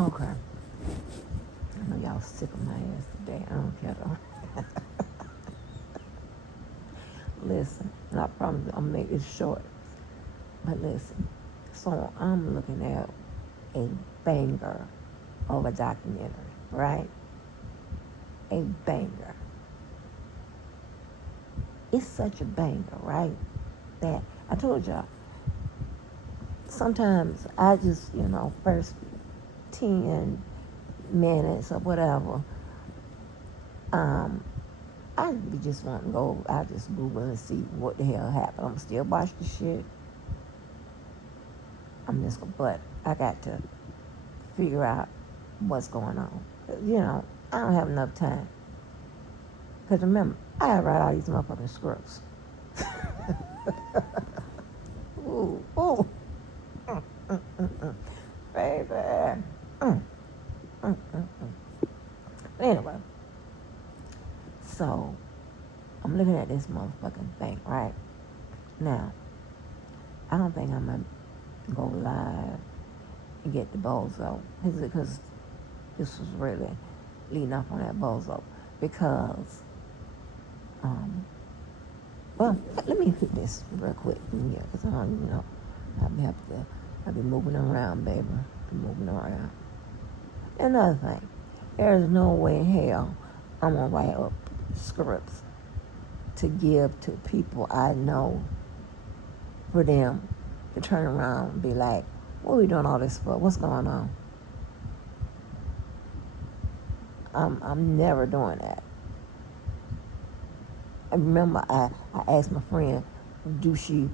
Okay. I know y'all sick of my ass today. I don't care though. Listen, and I promise I'm gonna make this short. But listen, so I'm looking at a banger of a documentary, right? A banger. It's such a banger, right? That I told y'all, sometimes I just, first 10 minutes or whatever, I be just wanting to go, I just Google and see what the hell happened. I'm still watch the shit. But I got to figure out what's going on. I don't have enough time. Because remember, I gotta write all these motherfucking scripts. Ooh, ooh. Baby. Anyway, so I'm looking at this motherfucking thing, right? Now, I don't think I'm gonna go live and get the Bozo. Because this was really leading up on that Bozo. Because, well, let me hit this real quick in here. Because, I'll be moving around, baby. Moving around. Another thing, there's no way in hell I'm gonna write up scripts to give to people I know for them to turn around and be like, what are we doing all this for? What's going on? I'm never doing that. I remember I asked my friend, do she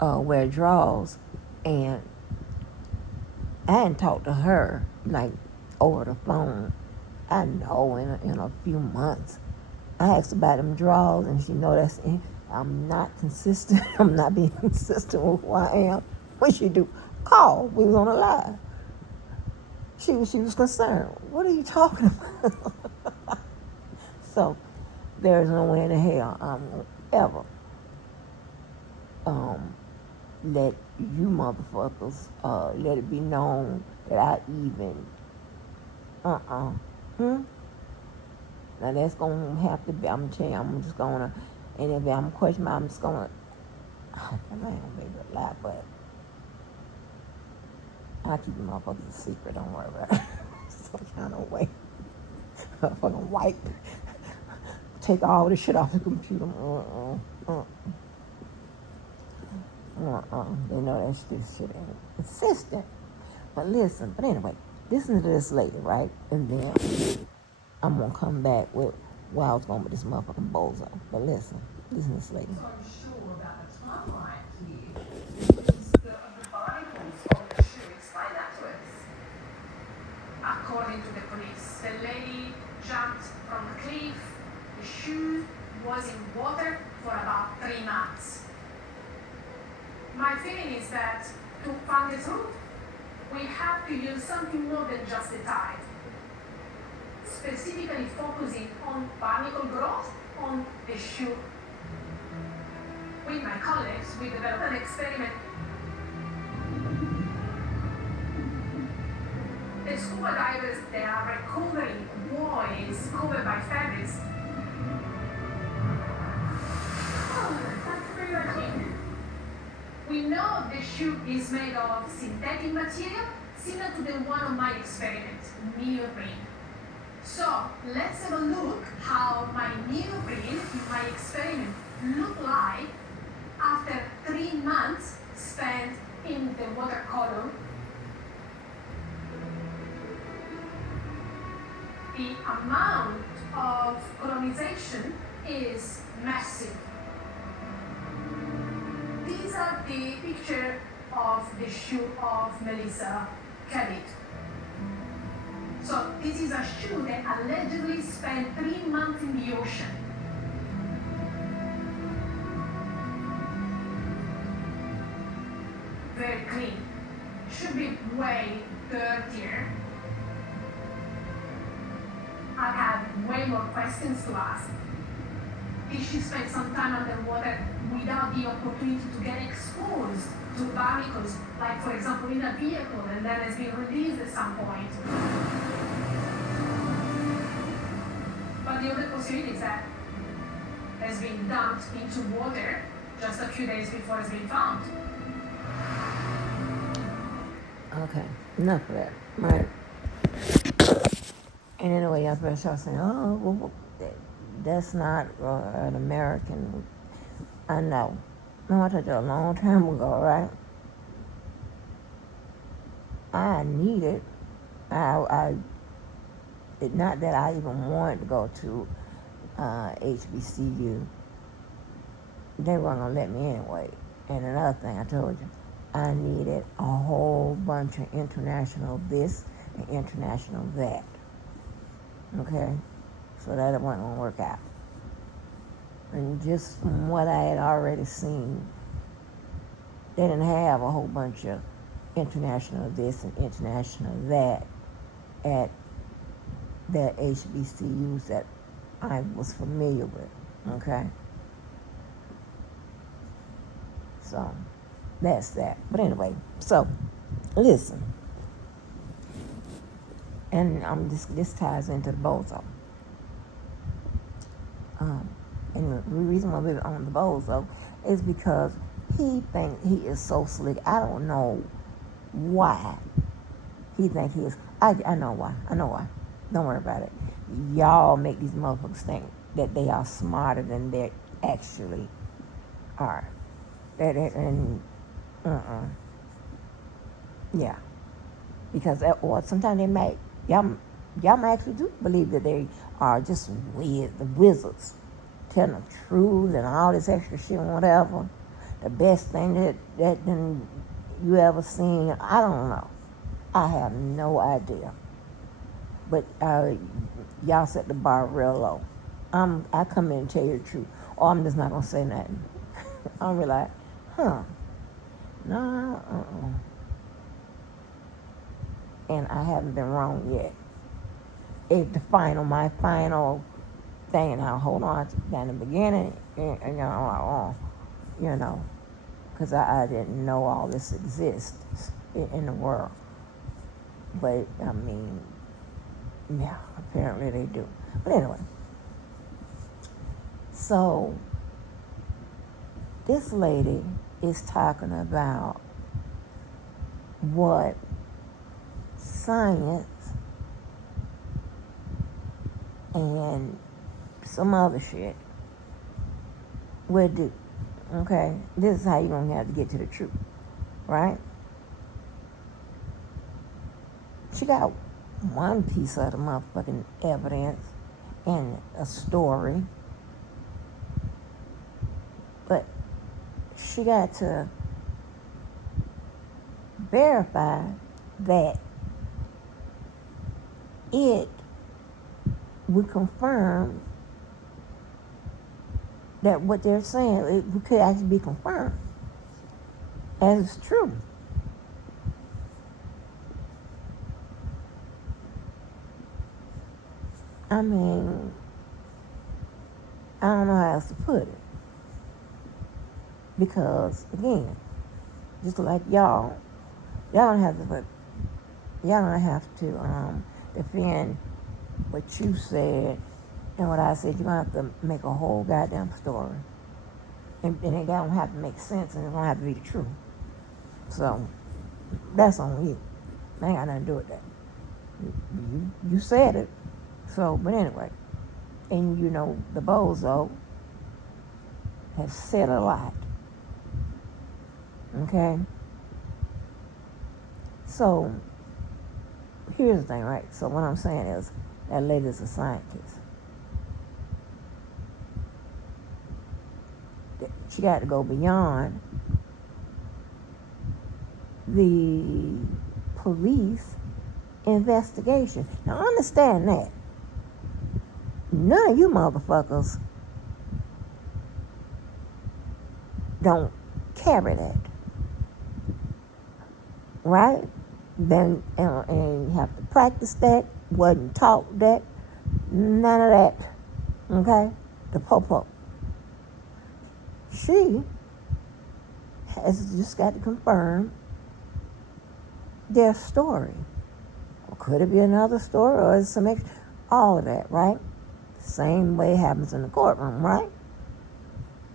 wear drawers? And I hadn't talked to her like over the phone. I know in a few months. I asked about them drawers, and she know I'm not consistent. I'm not being consistent with who I am. What she do? Call. We was on a live. She was concerned. What are you talking about? So there's no way in the hell I'm gonna ever let you motherfuckers let it be known that I even Now that's gonna have to be. I'm telling you, I'm just gonna, and if I'm questioning, I'm just gonna. I ain't gonna be able to lie, but I keep the motherfuckers a secret. Don't worry about it. Some kind of way, fucking wipe, take all the shit off the computer. They know that shit ain't consistent. But listen. But anyway, listen to this later, right? And then I'm gonna come back with where I was going with this motherfucking Bozo. But listen to this later. So I'm sure about the timeline here. The Bibles on the shoe. Explain that to us. According to the police, the lady jumped from the cliff. The shoe was in water for about 3 months. My feeling is that to find the truth, we have to use something more than just the tide. Specifically focusing on barnacle growth on the shoe. With my colleagues, we developed an experiment. The scuba divers, they are recovering buoys covered by fabrics. Oh, that's very clean. We know the shoe is made of synthetic material, similar to the one on my experiment, neoprene. So let's have a look how my neoprene in my experiment looked like after 3 months spent in the water column. The amount of colonization is massive. These are the picture of the shoe of Melissa Cabot. So this is a shoe that allegedly spent 3 months in the ocean. Very clean. Should be way dirtier. I have way more questions to ask. Did she spend some time underwater without the opportunity to get exposed do barnacles, like for example in a vehicle, and that has been released at some point. But the other possibility is that has been dumped into water just a few days before it's been found. Okay, enough of that, right? And anyway, y'all better start saying, oh, well, that's not an American. I know. No, I told you a long time ago, right? I need it. Not that I even wanted to go to HBCU. They weren't going to let me anyway. And another thing I told you, I needed a whole bunch of international this and international that. Okay? So that it wasn't going to work out. And just from what I had already seen, they didn't have a whole bunch of international this and international that at their HBCUs that I was familiar with. Okay? So that's that. But anyway, so listen. And this ties into the Bozo. And the reason why we're on the Bozo is because he thinks he is so slick. I don't know why he thinks he is. I know why. Don't worry about it. Y'all make these motherfuckers think that they are smarter than they actually are. Yeah. Because, or sometimes they might, y'all might actually do believe that they are just the wizards, telling the truth and all this extra shit and whatever. The best thing that you ever seen. I don't know. I have no idea. But y'all set the bar real low. I come in and tell you the truth. Or I'm just not going to say nothing. I'm really like, no, and I haven't been wrong yet. It's my final thing, and I'll hold on to that in the beginning, and because I didn't know all this exists in the world. But, I mean, yeah, apparently they do. But anyway, so this lady is talking about what science and some other shit will do. Okay? This is how you're going to have to get to the truth. Right? She got one piece of the motherfucking evidence in a story. But she got to verify that it would confirm that what they're saying, it could actually be confirmed as true. I mean, I don't know how else to put it. Because, again, just like y'all don't have to defend what you said and what I said. You're going to have to make a whole goddamn story. And it don't have to make sense, and it don't have to be the truth. So, that's on you. I ain't got nothing to do with that. You said it. So, but anyway. And the Bozo has said a lot. Okay? So, here's the thing, right? So what I'm saying is, that lady's a scientist. She got to go beyond the police investigation. Now, understand that. None of you motherfuckers don't carry that. Right? Then, and you have to practice that, wasn't taught that, none of that. Okay? The popo. She has just got to confirm their story. Or could it be another story, or some extra? All of that, right? Same way it happens in the courtroom, right?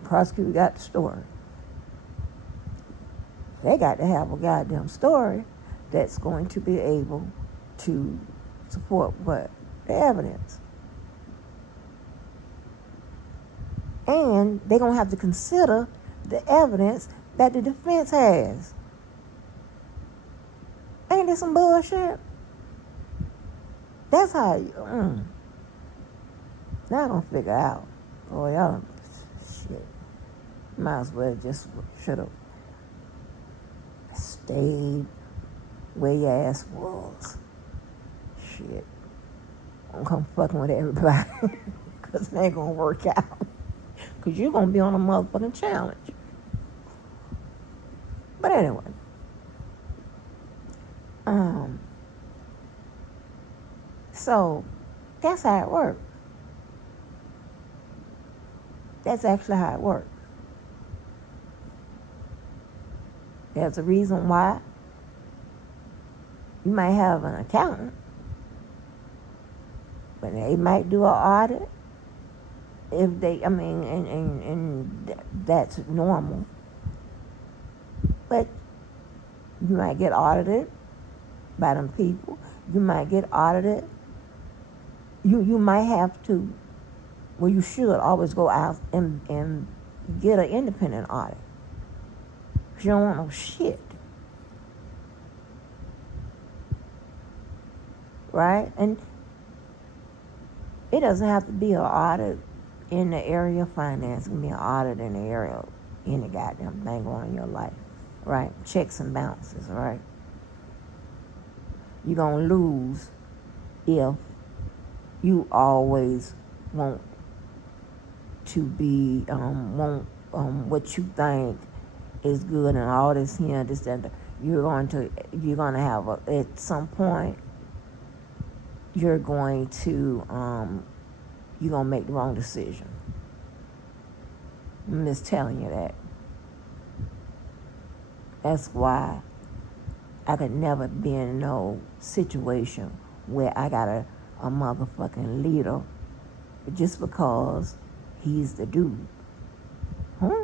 Prosecutor got the story. They got to have a goddamn story that's going to be able to support what? The evidence. And they're going to have to consider the evidence that the defense has. Ain't this some bullshit? That's how you, now I'm going to figure out. Oh, y'all, shit. Might as well just should have stayed where your ass was. Shit. Don't come fucking with everybody. Because it ain't going to work out. Because you're going to be on a motherfucking challenge. But anyway. So, that's how it works. That's actually how it works. There's a reason why you might have an accountant, but they might do an audit if they, and that's normal. But you might get audited by them people. You might get audited. You might have to, well, you should always go out and get an independent audit. You don't want no shit. Right? And it doesn't have to be an audit in the area of finance. It can be an audit in the area of any goddamn thing going on in your life. Right? Checks and balances, right? You're going to lose if you always want to be, what you think is good and all this here, this, that. You're going to have at some point, you're going to make the wrong decision. I'm just telling you that. That's why I could never be in no situation where I got a motherfucking leader just because he's the dude. Huh?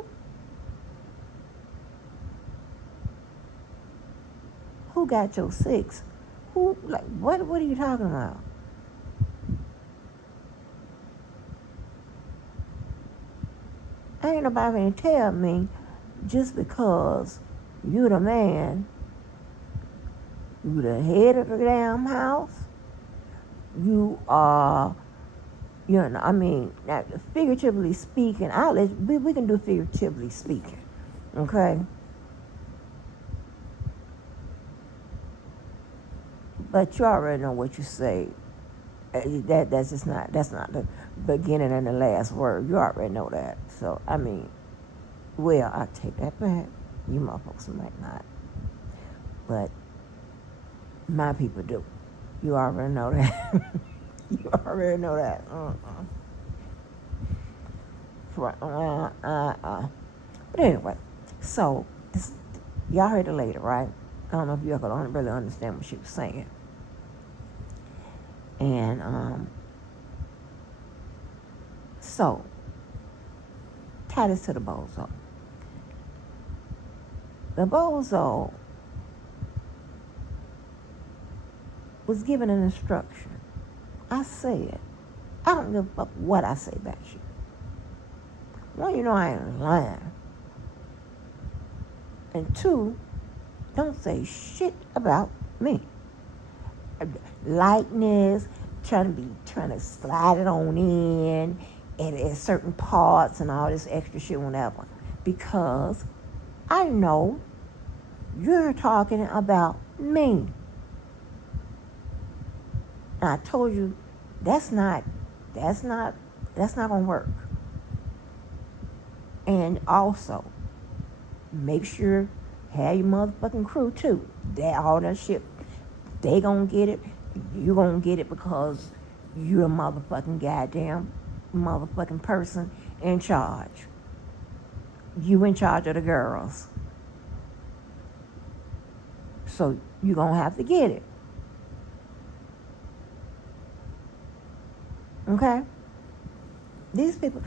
Who got your six? Who, like, what are you talking about? Ain't nobody gonna tell me just because you the man, you the head of the damn house, you are, now, figuratively speaking, we can do figuratively speaking, okay? But you already know what you say. That's not the beginning and the last word. You already know that. So, well, I take that back. You motherfuckers might not. But my people do. You already know that. You already know that. But anyway, so y'all heard it later, right? I don't know if y'all could really understand what she was saying. And so, tie this to the Bozo. The Bozo was given an instruction. I said, I don't give a fuck what I say about you. One, you know I ain't lying. And two, don't say shit about me. Likeness, trying to slide it on in at certain parts and all this extra shit, whatever. Because I know you're talking about me. And I told you that's not gonna work. And also, make sure have your motherfucking crew too. All that shit. They gonna get it. You gonna get it because you're a motherfucking goddamn motherfucking person in charge. You in charge of the girls. So you're going to have to get it. Okay? These people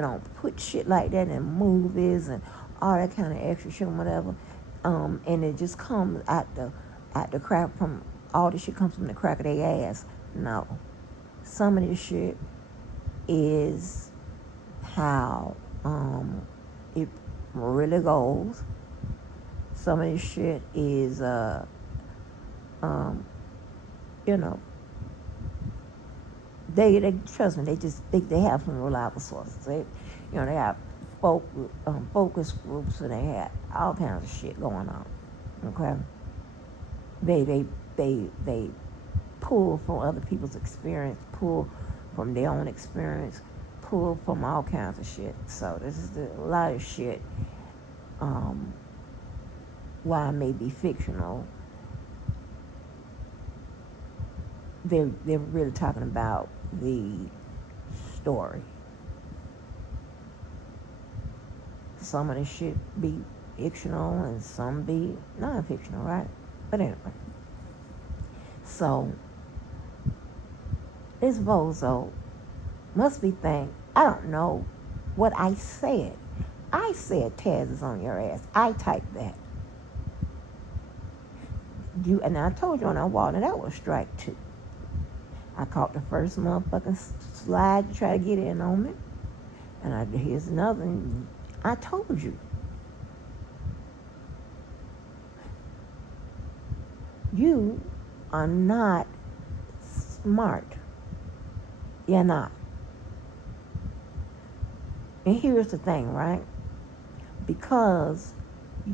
don't put shit like that in movies and all that kind of extra shit and whatever. And it just comes at the crack from, all this shit comes from the crack of their ass. No. Some of this shit is how it really goes. Some of this shit is you know, they trust me, they have some reliable sources. They have focus groups, and they have all kinds of shit going on. Okay, they pull from other people's experience, pull from their own experience, pull from all kinds of shit. So this is a lot of shit. While it may be fictional, they're really talking about the story. Some of the shit be fictional and some be non-fictional, right? But anyway, so this Bozo must be thinking, I don't know what I said. I said Taz is on your ass. I typed that. And I told you on our wall, and that was strike 2. I caught the first motherfucking slide to try to get in on me. And here's another. I told you. You are not smart. You're not. And here's the thing, right? Because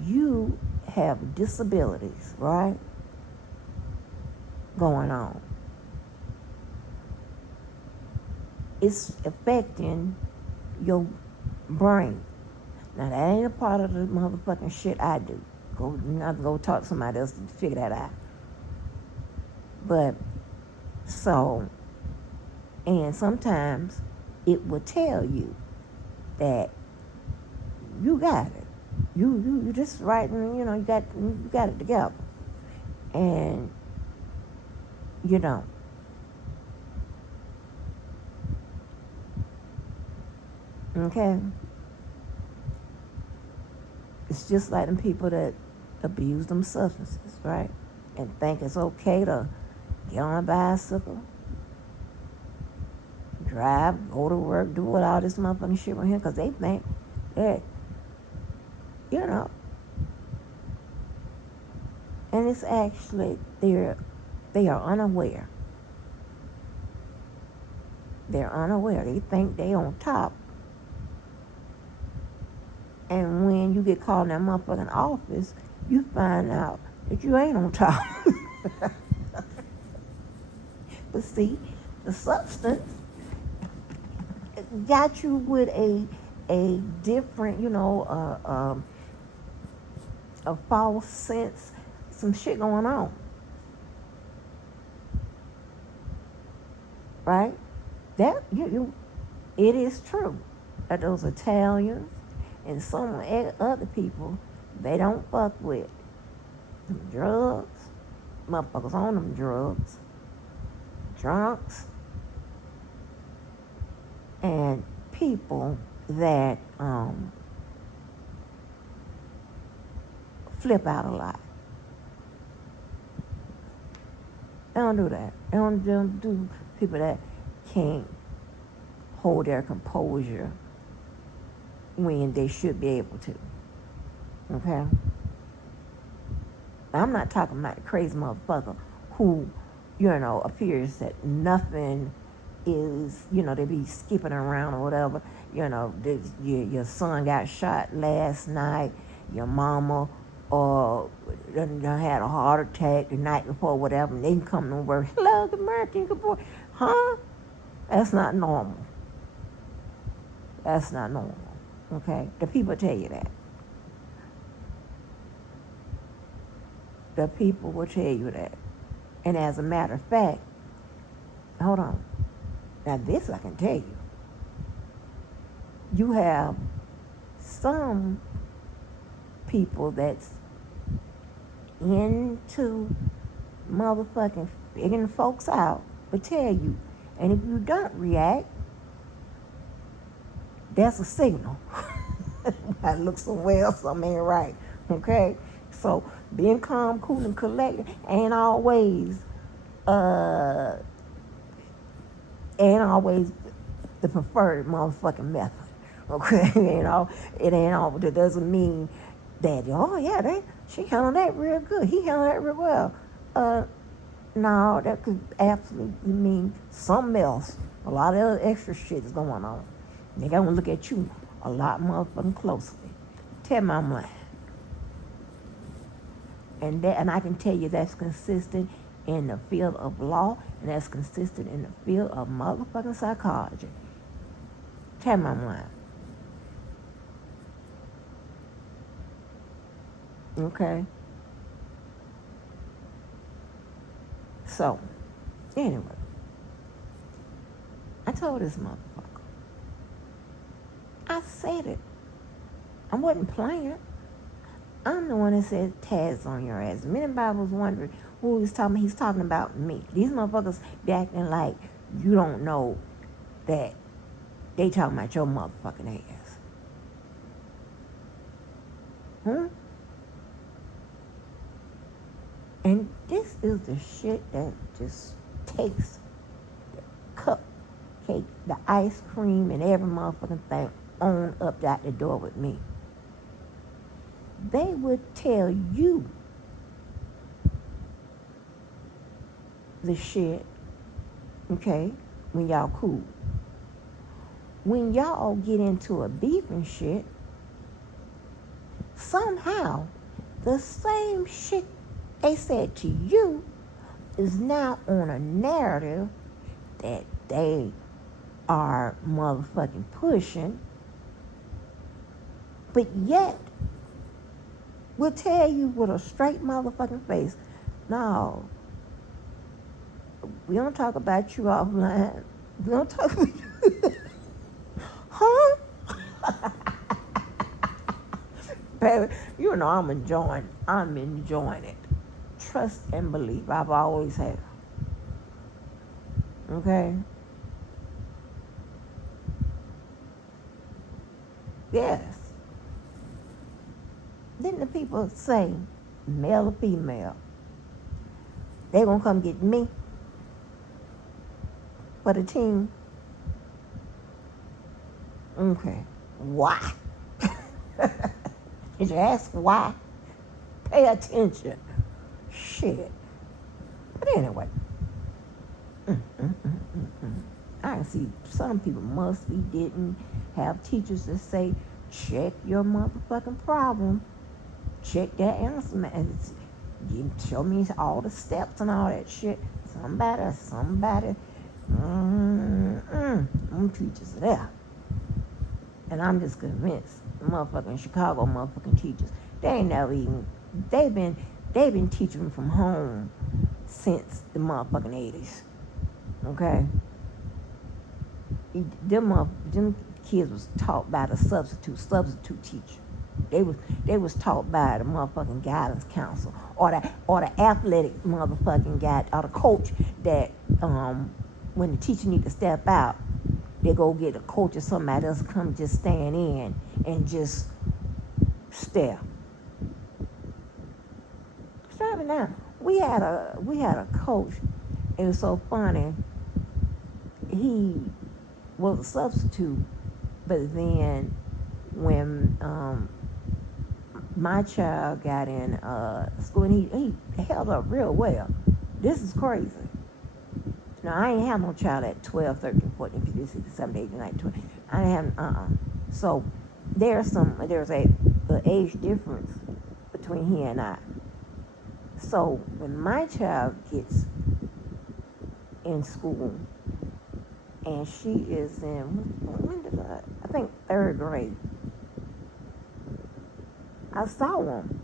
you have disabilities, right? Going on. It's affecting your brain. Now, that ain't a part of the motherfucking shit I do. Go talk to somebody else to figure that out. But, so, and sometimes it will tell you that you got it. You just right, you got it together. And you don't. Okay? It's just like them people that abuse them substances, right? And think it's okay to get on a bicycle, drive, go to work, do all this motherfucking shit right here, because they think that, and it's actually, they are unaware. They're unaware. They think they on top. And when you get called in that motherfucking office, you find out that you ain't on top. But see, the substance got you with a different, a false sense, some shit going on. Right? That it is true that those Italians and some other people, they don't fuck with them drugs, motherfuckers on them drugs, drunks, and people that flip out a lot. They don't do that. They don't do people that can't hold their composure when they should be able to. Okay? I'm not talking about the crazy motherfucker who, appears that nothing is, they be skipping around or whatever. Your son got shot last night, your mama or done had a heart attack the night before, whatever, and they can come to work. Hello, good morning, good morning. Huh? That's not normal. That's not normal. Okay? The people tell you that. The people will tell you that. And as a matter of fact, hold on. Now this I can tell you. You have some people that's into motherfucking figuring folks out, but tell you. And if you don't react, that's a signal. I look somewhere else, something ain't right. Okay? So being calm, cool, and collected uh ain't always the preferred motherfucking method. Okay? It ain't all, that doesn't mean that, oh yeah, she handled that real good. He handled that real well. No, that could absolutely mean something else. A lot of other extra shit is going on. They gonna look at you a lot motherfucking closely. Tell me I'm lying. And I can tell you that's consistent in the field of law, and that's consistent in the field of motherfucking psychology. Tell me I'm lying. Okay? So, anyway, I told this motherfucker. I said it. I wasn't playing. I'm the one that said tags on your ass. If anybody was wondering who he's talking about me. These motherfuckers be acting like you don't know that they talking about your motherfucking ass. And this is the shit that just takes the cupcake, the ice cream, and every motherfucking thing on up out the door with me. They would tell you the shit, okay, when y'all cool. When y'all get into a beef and shit, somehow the same shit they said to you is now on a narrative that they are motherfucking pushing, but yet will tell you with a straight motherfucking face, no, we don't talk about you offline. We don't talk about you. Huh? Baby, you know I'm enjoying it. Trust and believe. I've always had. Okay? Yes. Didn't the people say, male or female, they gonna come get me for the team? Okay. Why? Did you ask why? Pay attention. Shit. But anyway. I can see some people must be didn't have teachers that say, check your motherfucking problem. Check that answer. You show me all the steps and all that shit. Somebody. Them teachers are there. And I'm just convinced, motherfucking Chicago motherfucking teachers, they've been teaching from home since the motherfucking 80s. Okay? Them kids was taught by the substitute teacher. They was taught by the motherfucking guidance counselor or the athletic motherfucking guy or the coach that when the teacher need to step out, they go get a coach or somebody else come just stand in and just stare. Stop it now. We had a coach. It was so funny. He was a substitute, but then when my child got in school, and he held up real well. This is crazy. Now, I ain't have no child at 12, 13, 14, 15, 16, 17, 18, 19, 20. I didn't have, So there's a age difference between he and I. So when my child gets in school, and she is in, when did I think 3rd grade. I saw him.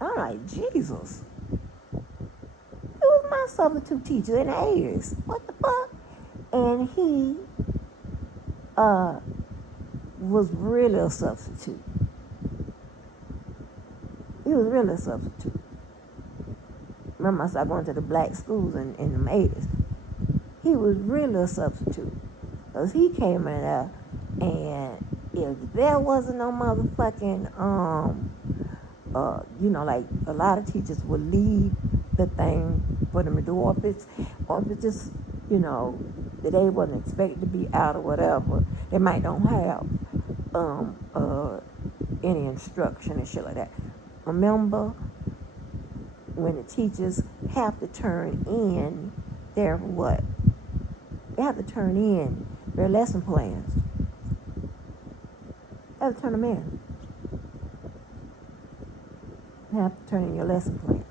I'm like, Jesus. He was my substitute teacher in the 80s. What the fuck? And he was really a substitute. He was really a substitute. remember I started going to the black schools in the 80s. He was really a substitute. Because he came in there, and if there wasn't no motherfucking, like a lot of teachers would leave the thing for them to do, or if it's just, that they wasn't expected to be out or whatever, they might don't have any instruction and shit like that. Remember when the teachers have to turn in their what? They have to turn in their lesson plans. They have to turn them in. You have to turn in your lesson plans.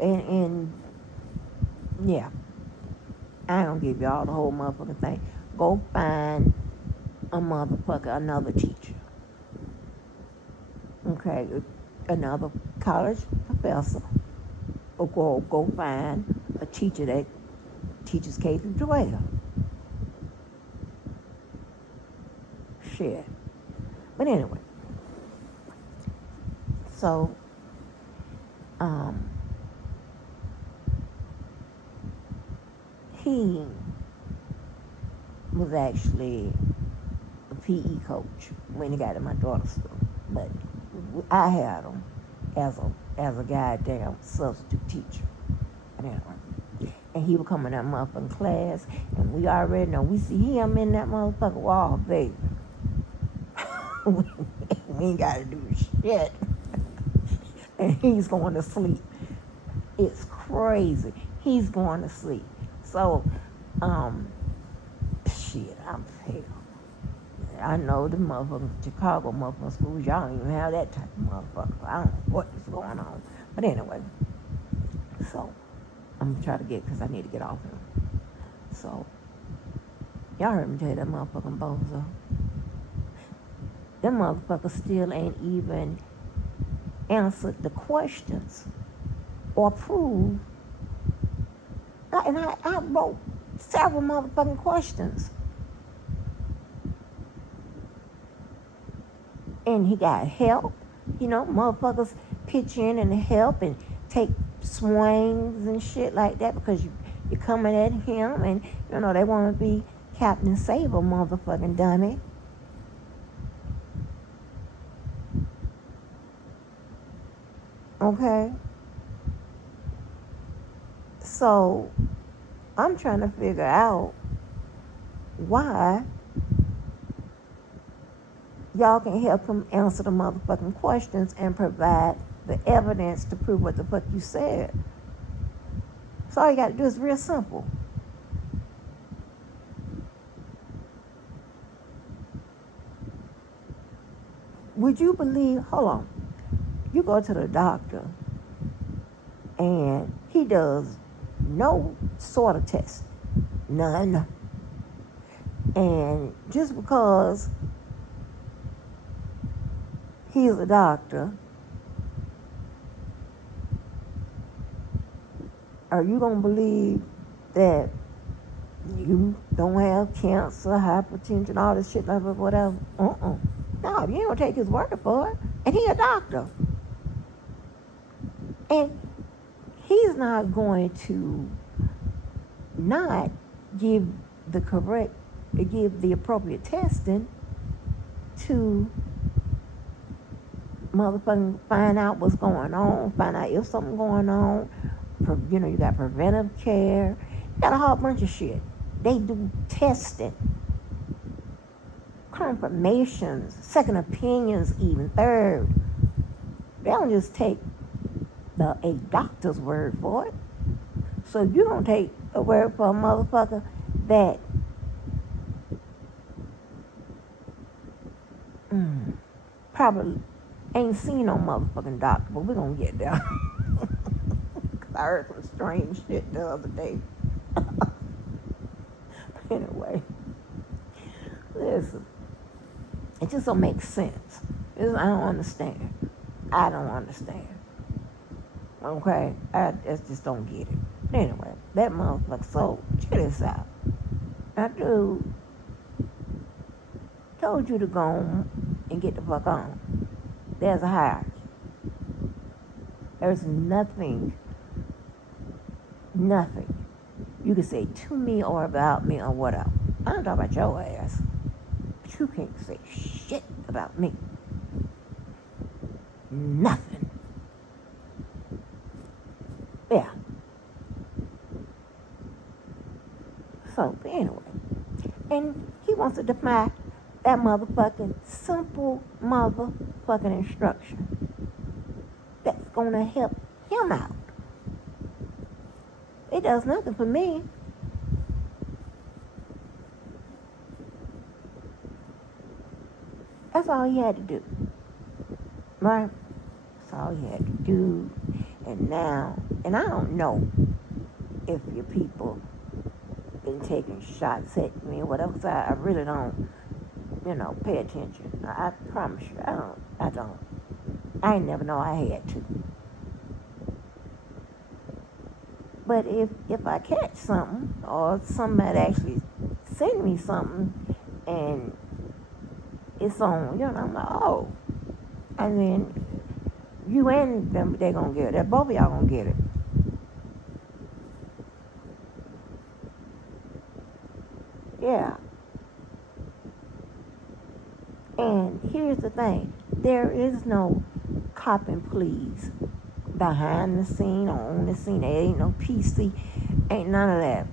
And yeah, I ain't gonna give you all the whole motherfucking thing. Go find another teacher. Okay, another college professor, or go find a teacher that teaches K through 12. Shit. But anyway, so he was actually a PE coach when he got to my daughter's school, but I had him as a goddamn substitute teacher. And he would come in that motherfucking class, and we already know, we see him in that motherfucking wall, baby. We ain't got to do shit. And he's going to sleep. It's crazy. He's going to sleep. So, shit, I'm pale. I know the motherfucking Chicago motherfucking schools, y'all don't even have that type of motherfucker. I don't know what is going on. But anyway, so I'm gonna try to get, because I need to get off him. So, y'all heard me tell you that motherfucking Bozo. Them motherfuckers still ain't even answered the questions or proved. And I wrote several motherfucking questions. And he got help. Motherfuckers pitch in and help and take swings and shit like that, because you're coming at him, and they want to be Captain Saber, motherfucking dummy. Okay? So I'm trying to figure out why y'all can help him answer the motherfucking questions and provide the evidence to prove what the fuck you said. So all you got to do is real simple. Would you believe, hold on, you go to the doctor and he does no sort of test, none. And just because he's a doctor, are you going to believe that you don't have cancer, hypertension, all this shit, like whatever? No, you ain't going to take his word for it. And he a doctor. And he's not going to not give the appropriate testing to motherfucking find out what's going on, find out if something's going on. You got preventive care. You got a whole bunch of shit. They do testing, confirmations, second opinions, even third. They don't just take a doctor's word for it. So you don't take a word for a motherfucker that probably ain't seen no motherfucking doctor, but we're gonna get there. I heard some strange shit the other day. Anyway, listen, it just don't make sense. I don't understand. I don't understand. Okay? I just don't get it. Anyway, that motherfucker, so check this out. That dude told you to go on and get the fuck on. There's a hierarchy. There's nothing you can say to me or about me or whatever. I don't talk about your ass, but you can't say shit about me. Nothing. Yeah. So, anyway. And he wants to defy that motherfucking simple motherfucking instruction that's gonna help him out. It does nothing for me. That's all he had to do. Right? That's all he had to do. And now, and I don't know if your people been taking shots at me or whatever, because I really don't, pay attention. I promise you, I don't. I ain't never know I had to. But if I catch something, or somebody actually send me something, and it's on, I'm like, oh. And then you and them, they gonna get it. Both of y'all gonna get it. Yeah. And here's the thing. There is no cop and please behind the scene or on the scene. There ain't no PC. Ain't none of that.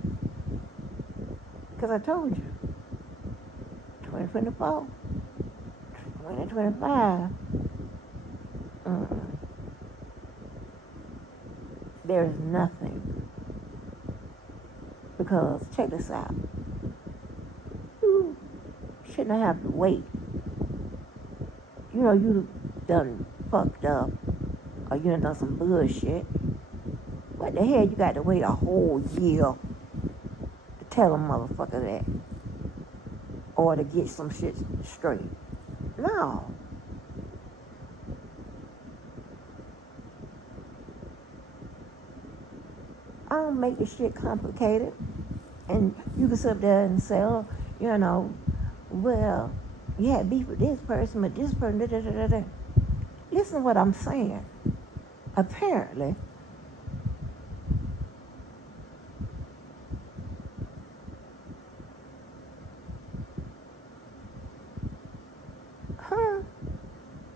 Because I told you. 2024. 2025. There's nothing. Because, check this out. You shouldn't have to wait. You done fucked up. Or you done some bullshit. What the hell you got to wait a whole year to tell a motherfucker that? Or to get some shit straight? No. I don't make this shit complicated. And you can sit up there and say, oh, well, you had beef with this person, but this person, da-da-da-da-da. Listen to what I'm saying. Apparently,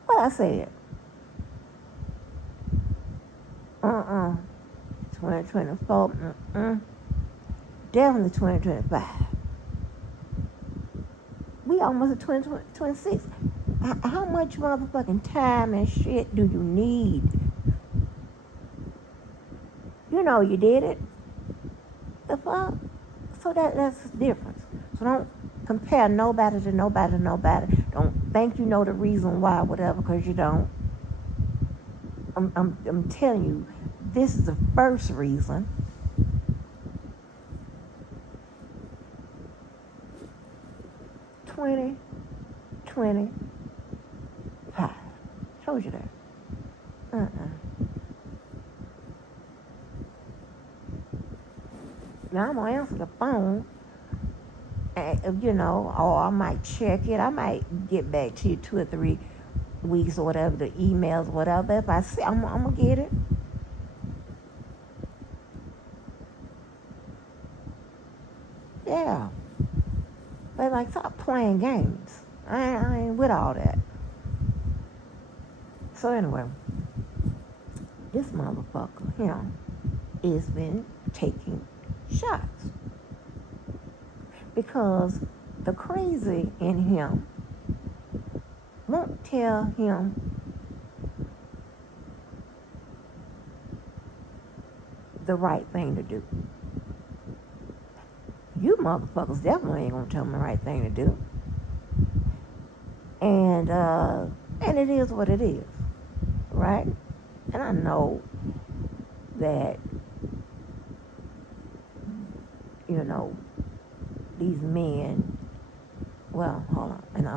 what I said? 2024, definitely 2025. We almost at 2026. How much motherfucking time and shit do you need? You did it. The fuck? So that's the difference. So don't compare nobody to nobody to nobody. Don't think you know the reason why, whatever, because you don't. I'm telling you, this is the first reason. $20, 25. Told you that. Now I'm gonna answer the phone, or I might check it. I might get back to you 2 or 3 weeks or whatever, the emails, whatever. If I see, I'm gonna get it. Yeah. But stop playing games. I ain't with all that. So anyway, this motherfucker, has been taking shots. Because the crazy in him won't tell him the right thing to do. You motherfuckers definitely ain't gonna tell me the right thing to do. And it is what it is, right? And I know that, these men, well, hold on, and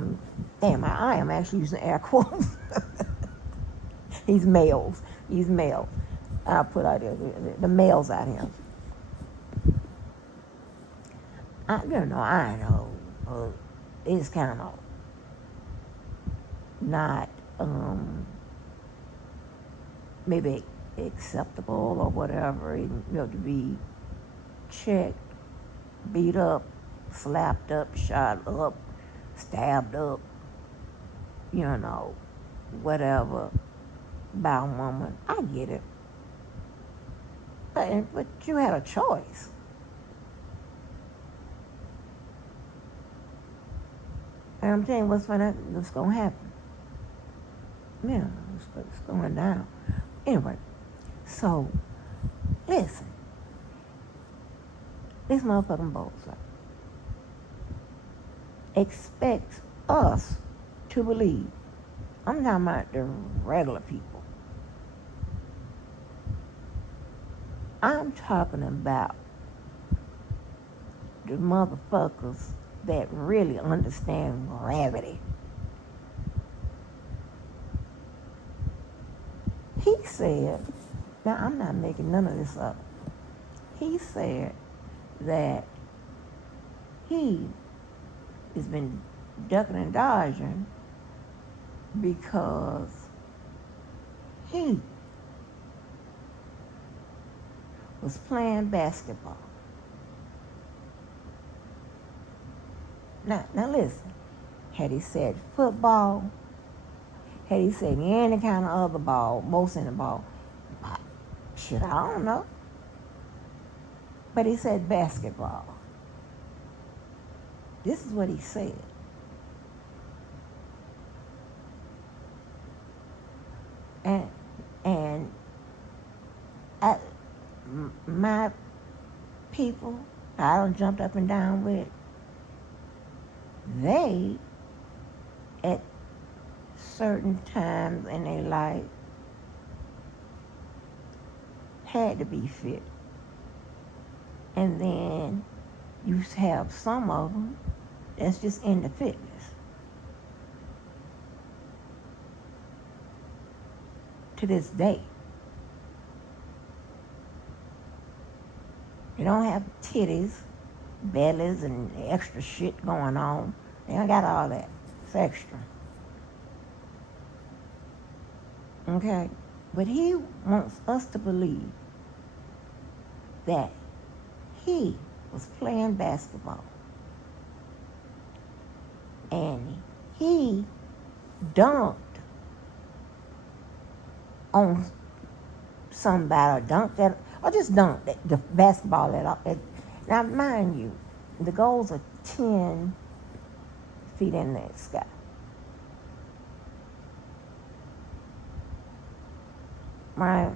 I am actually using air quotes. These males. I'll put out the males out here. I know, it's kind of not, maybe acceptable or whatever, and, to be checked, beat up, slapped up, shot up, stabbed up, whatever by a woman. I get it. But you had a choice. And I'm telling you what's going to happen. Yeah, it's going down. Anyway, so, listen. This motherfucking Bozo expects us to believe. I'm talking about the regular people. I'm talking about the motherfuckers that really understand gravity. He said, now I'm not making none of this up. He said that he has been ducking and dodging because he was playing basketball. Now listen, had he said football, had he said any kind of other ball, most any ball, shit, I don't know. But he said basketball. This is what he said. And my people, I done jumped up and down with, they, at certain times in their life, had to be fit. And then you have some of them that's just into fitness. To this day. They don't have titties, bellies, and extra shit going on. They don't got all that. It's extra. Okay? But he wants us to believe that he was playing basketball. And he dunked on somebody, or just dunked the basketball at. Now, mind you, the goals are 10 feet in the sky. Right?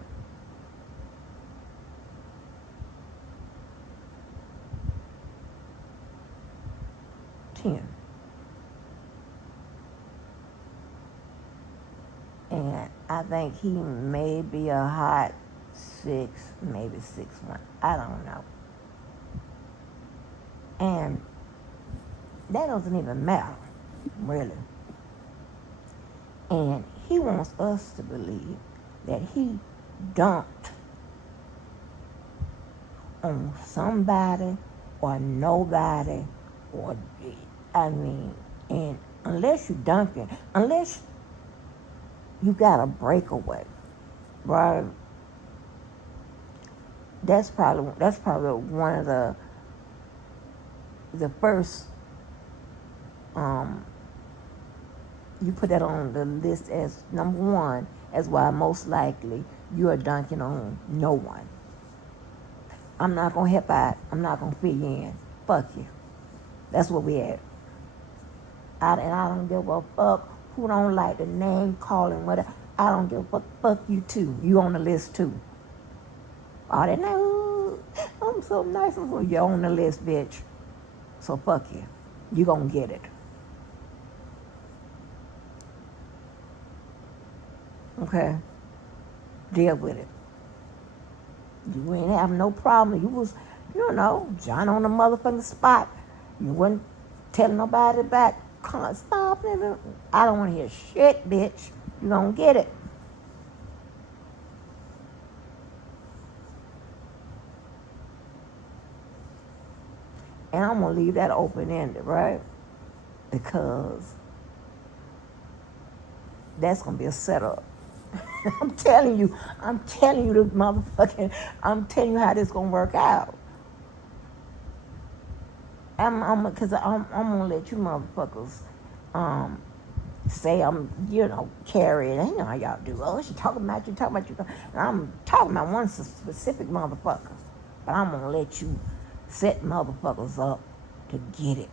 And I think he may be a hot 6, maybe 6'1". I don't know. And that doesn't even matter, really. And he wants us to believe that he dunked on somebody or nobody, or, and unless you dunking, unless you got a breakaway, right? That's probably one of the first. You put that on the list as number one, as why most likely you are dunking on no one. I'm not gonna help out. I'm not gonna fit you in. Fuck you. That's what we at. And I don't give a fuck who don't like the name calling, whatever. I don't give a fuck. Fuck you too. You on the list too. All that now, I'm so nice. You're on the list, bitch. So fuck you. You gonna get it. Okay? Deal with it. You ain't having no problem. You was, John on the motherfucking spot. You wasn't telling nobody about stop. I don't want to hear shit, bitch. You gonna get it. And I'm gonna leave that open-ended, right? Because that's gonna be a setup. I'm telling you the motherfucking, I'm telling you how this gonna work out. Cause I'm gonna let you motherfuckers, um, say I'm, carrying. You know how y'all do. Oh, she talking about you, talking about you. And I'm talking about one specific motherfucker. But I'm gonna let you set motherfuckers up to get it.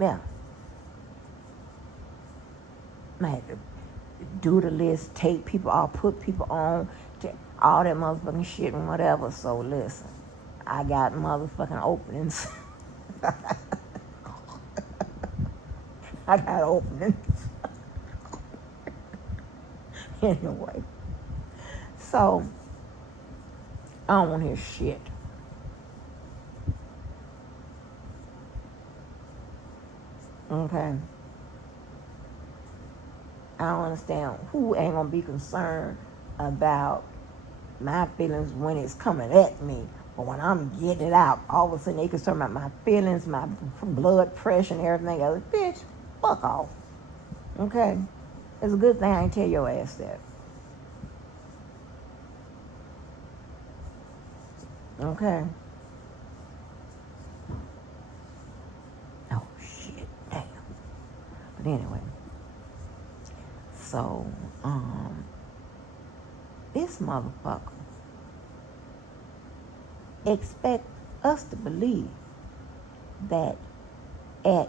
Yeah. I had to do the list, take people off, put people on, all that motherfucking shit and whatever. So listen, I got motherfucking openings. I got openings. Anyway, so I don't want to hear shit. Okay? I don't understand who ain't gonna be concerned about my feelings when it's coming at me. But when I'm getting it out, all of a sudden they concerned about my feelings, my blood pressure and everything else. Bitch, fuck off. Okay? It's a good thing I ain't tell your ass that. Okay? Oh shit, damn. But anyway, so this motherfucker expect us to believe that at,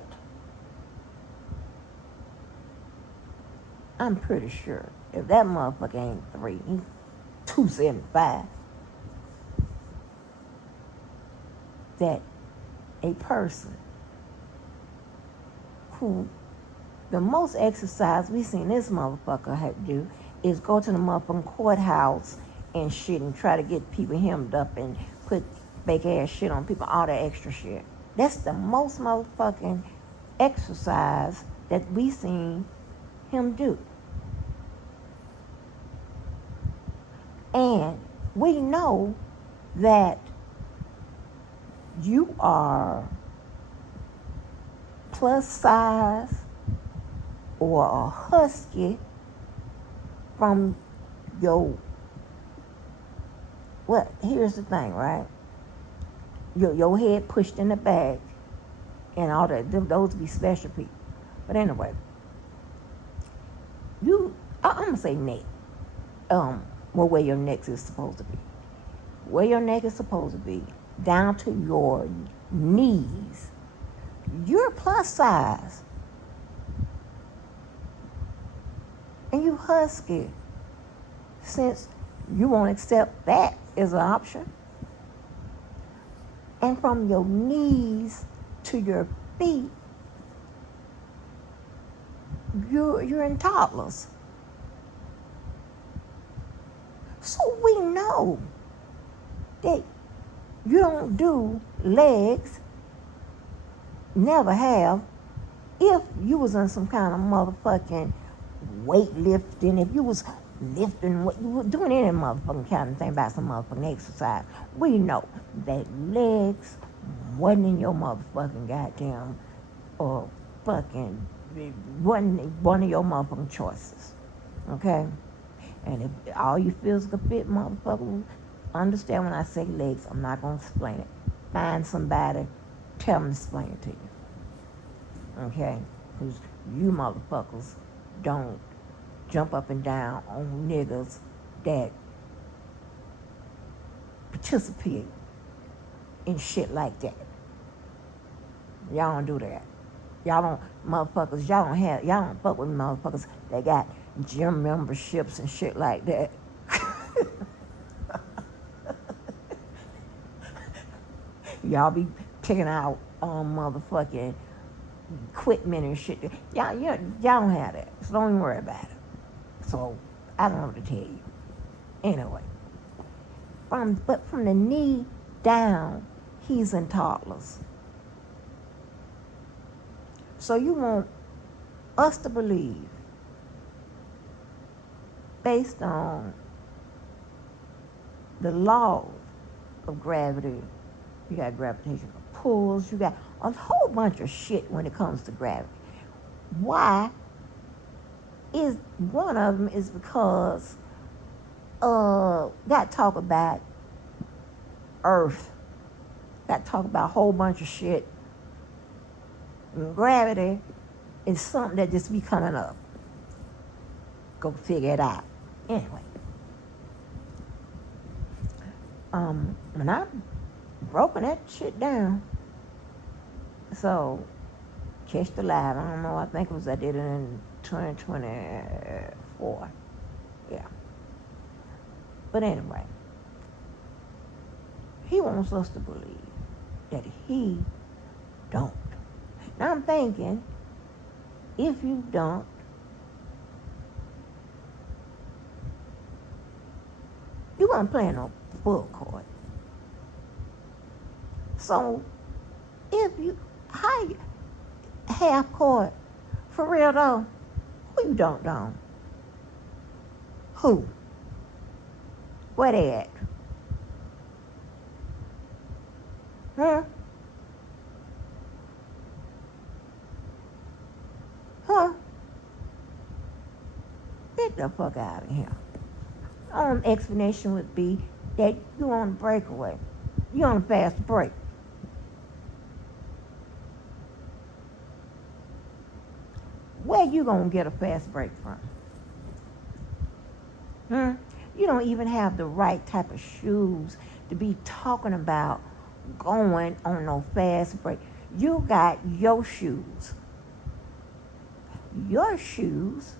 I'm pretty sure if that motherfucker ain't 3, he's 275, that a person who, the most exercise we seen this motherfucker have to do is go to the motherfucking courthouse and shit and try to get people hemmed up and put fake ass shit on people, all that extra shit. That's the most motherfucking exercise that we seen him do. And we know that you are plus size or a husky from your, well, here's the thing, right? Your head pushed in the back and all that, those be special people. But anyway, I'm gonna say neck. Where your neck is supposed to be. Where your neck is supposed to be, down to your knees. You're plus size. And you husky. Since you won't accept that as an option. And from your knees to your feet, you're in toddlers. So we know that you don't do legs, never have. If you was in some kind of motherfucking weightlifting, if you was lifting, what you were doing any motherfucking kind of thing about some motherfucking exercise, we know that legs wasn't in your motherfucking goddamn or fucking wasn't one of your motherfucking choices. Okay? And if all you physical fit motherfucker understand when I say legs, I'm not gonna explain it. Find somebody, tell them to explain it to you. Okay? Because you motherfuckers don't jump up and down on niggas that participate in shit like that. Y'all don't do that. Y'all don't fuck with motherfuckers that got gym memberships and shit like that. Y'all be picking out motherfucking equipment and shit. Y'all don't have that. So don't even worry about it. So I don't know what to tell you. Anyway, but from the knee down, he's in toddlers. So you want us to believe, based on the law of gravity, you got gravitational pulls, you got a whole bunch of shit when it comes to gravity. Why is one of them is because got talk about Earth, got talk about a whole bunch of shit. And gravity is something that just be coming up. Go figure it out. Anyway, when I broken that shit down, so Catch the Live, I don't know, I think it was I did it in 2024. Yeah. But anyway, he wants us to believe that he don't. Now I'm thinking, if you don't, you weren't playing no full court. So if you half court, for real though, who you don't? Who? Where they at? Huh? Huh? Get the fuck out of here. Explanation would be that you on a breakaway. You on a fast break. Where you gonna get a fast break from? You don't even have the right type of shoes to be talking about going on no fast break. You got your shoes. Your shoes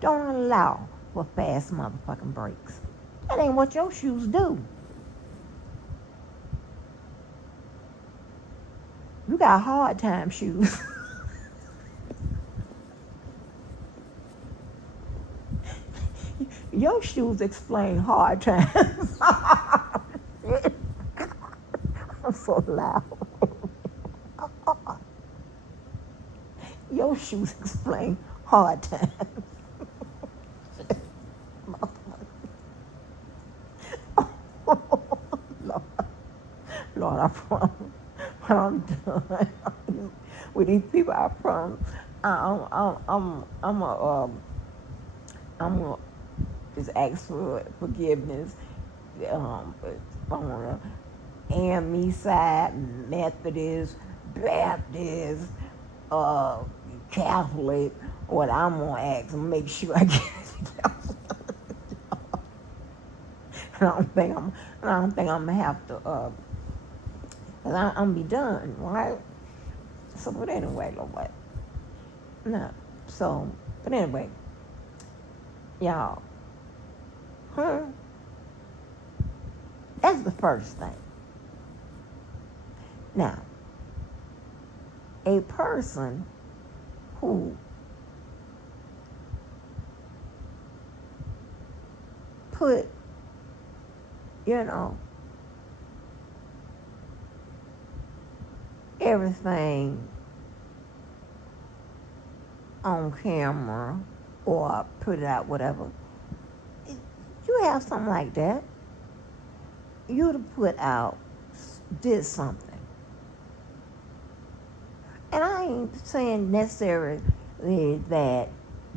don't allow for fast motherfucking breaks. That ain't what your shoes do. You got hard time shoes. Your shoes explain hard times. I'm so loud. Your shoes explain hard times. Lord, I promise. When I'm done with these people, I promise. I'm gonna just ask for forgiveness. I'm on the AME side, Methodist, Baptist, Catholic. What I'm gonna ask and make sure I get it together. I don't think I'm gonna have to. Cause I'm gonna be done, right? So, but anyway, Lord. No. So, but anyway, y'all. That's the first thing. Now, a person who put, everything on camera or put it out, whatever. You have something like that, you to put out, did something. And I ain't saying necessarily that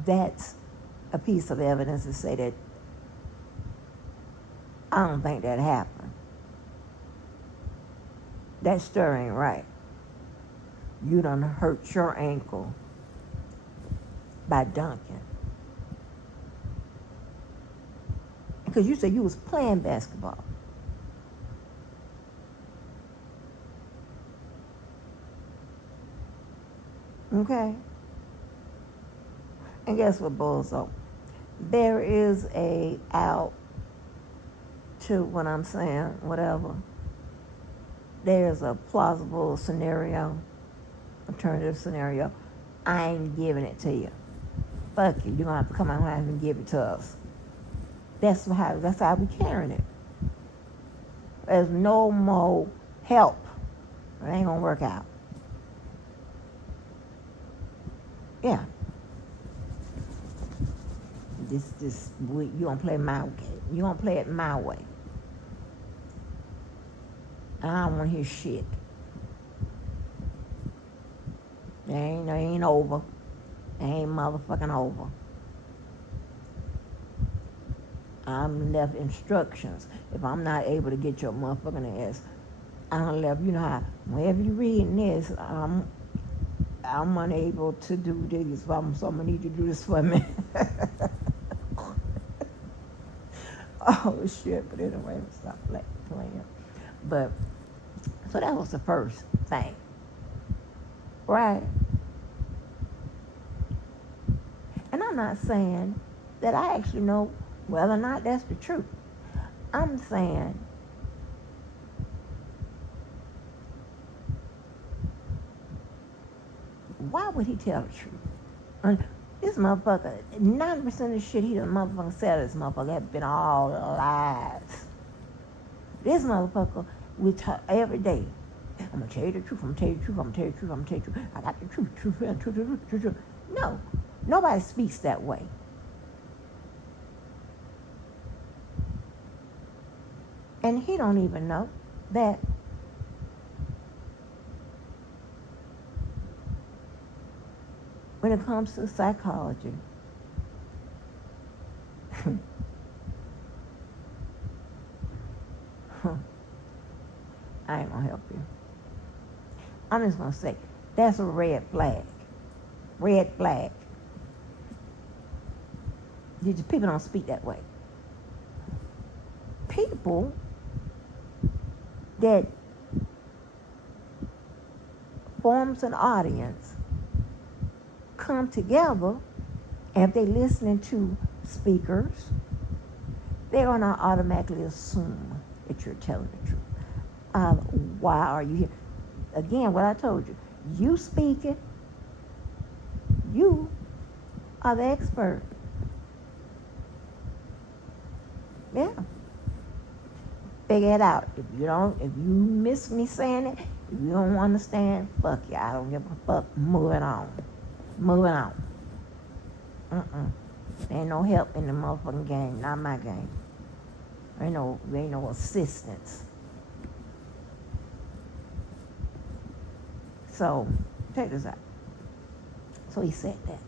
that's a piece of evidence to say that I don't think that happened. That stir ain't right. You done hurt your ankle by dunking. Because you said you was playing basketball. Okay? And guess what, Bozo? There is a out to what I'm saying, whatever. There's a plausible scenario, alternative scenario. I ain't giving it to you. Fuck you. You're going to have to come out and give it to us. That's how we carrying it. There's no more help. It ain't going to work out. Yeah. You going to play my way. You going to play it my way. I don't want to hear shit. It ain't over. It ain't motherfucking over. I'm left instructions. If I'm not able to get your motherfucking ass, I'm left, you know how, whenever you reading this, I'm unable to do this, so I'm going to need you to do this for me. Oh, shit, but anyway, stop playing. But, so that was the first thing, right? And I'm not saying that I actually know whether or not that's the truth. I'm saying why would he tell the truth? This motherfucker, 90% of the shit he done motherfucking said to this motherfucker has been all lies. This motherfucker, we talk every day. I'm gonna tell you the truth, I'm gonna tell you the truth, I'm gonna tell you the truth, I'm gonna tell you the truth. I got the truth. No, nobody speaks that way. And he don't even know that when it comes to psychology, I ain't gonna help you. I'm just gonna say, that's a red flag. Red flag. People don't speak that way. People that forms an audience come together, and if they listening to speakers, they're gonna automatically assume that you're telling the truth. Why are you here? Again, what I told you, you speaking, you are the expert. Yeah. Figure it out. If you miss me saying it, if you don't understand, fuck you. I don't give a fuck. Moving on. Ain't no help in the motherfucking game. Not my game. Ain't no assistance. So, check this out. So he said that.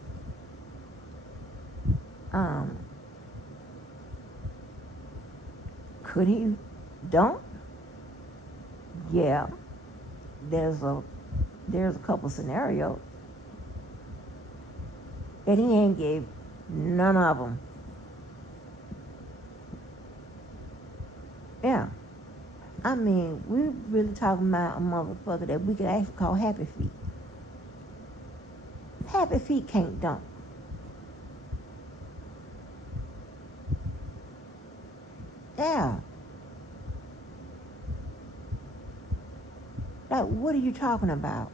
Could he? Don't? Yeah. There's a couple scenarios that he ain't gave none of them. Yeah. I mean, we're really talking about a motherfucker that we could actually call Happy Feet. Happy Feet can't dump. Yeah. Like, what are you talking about?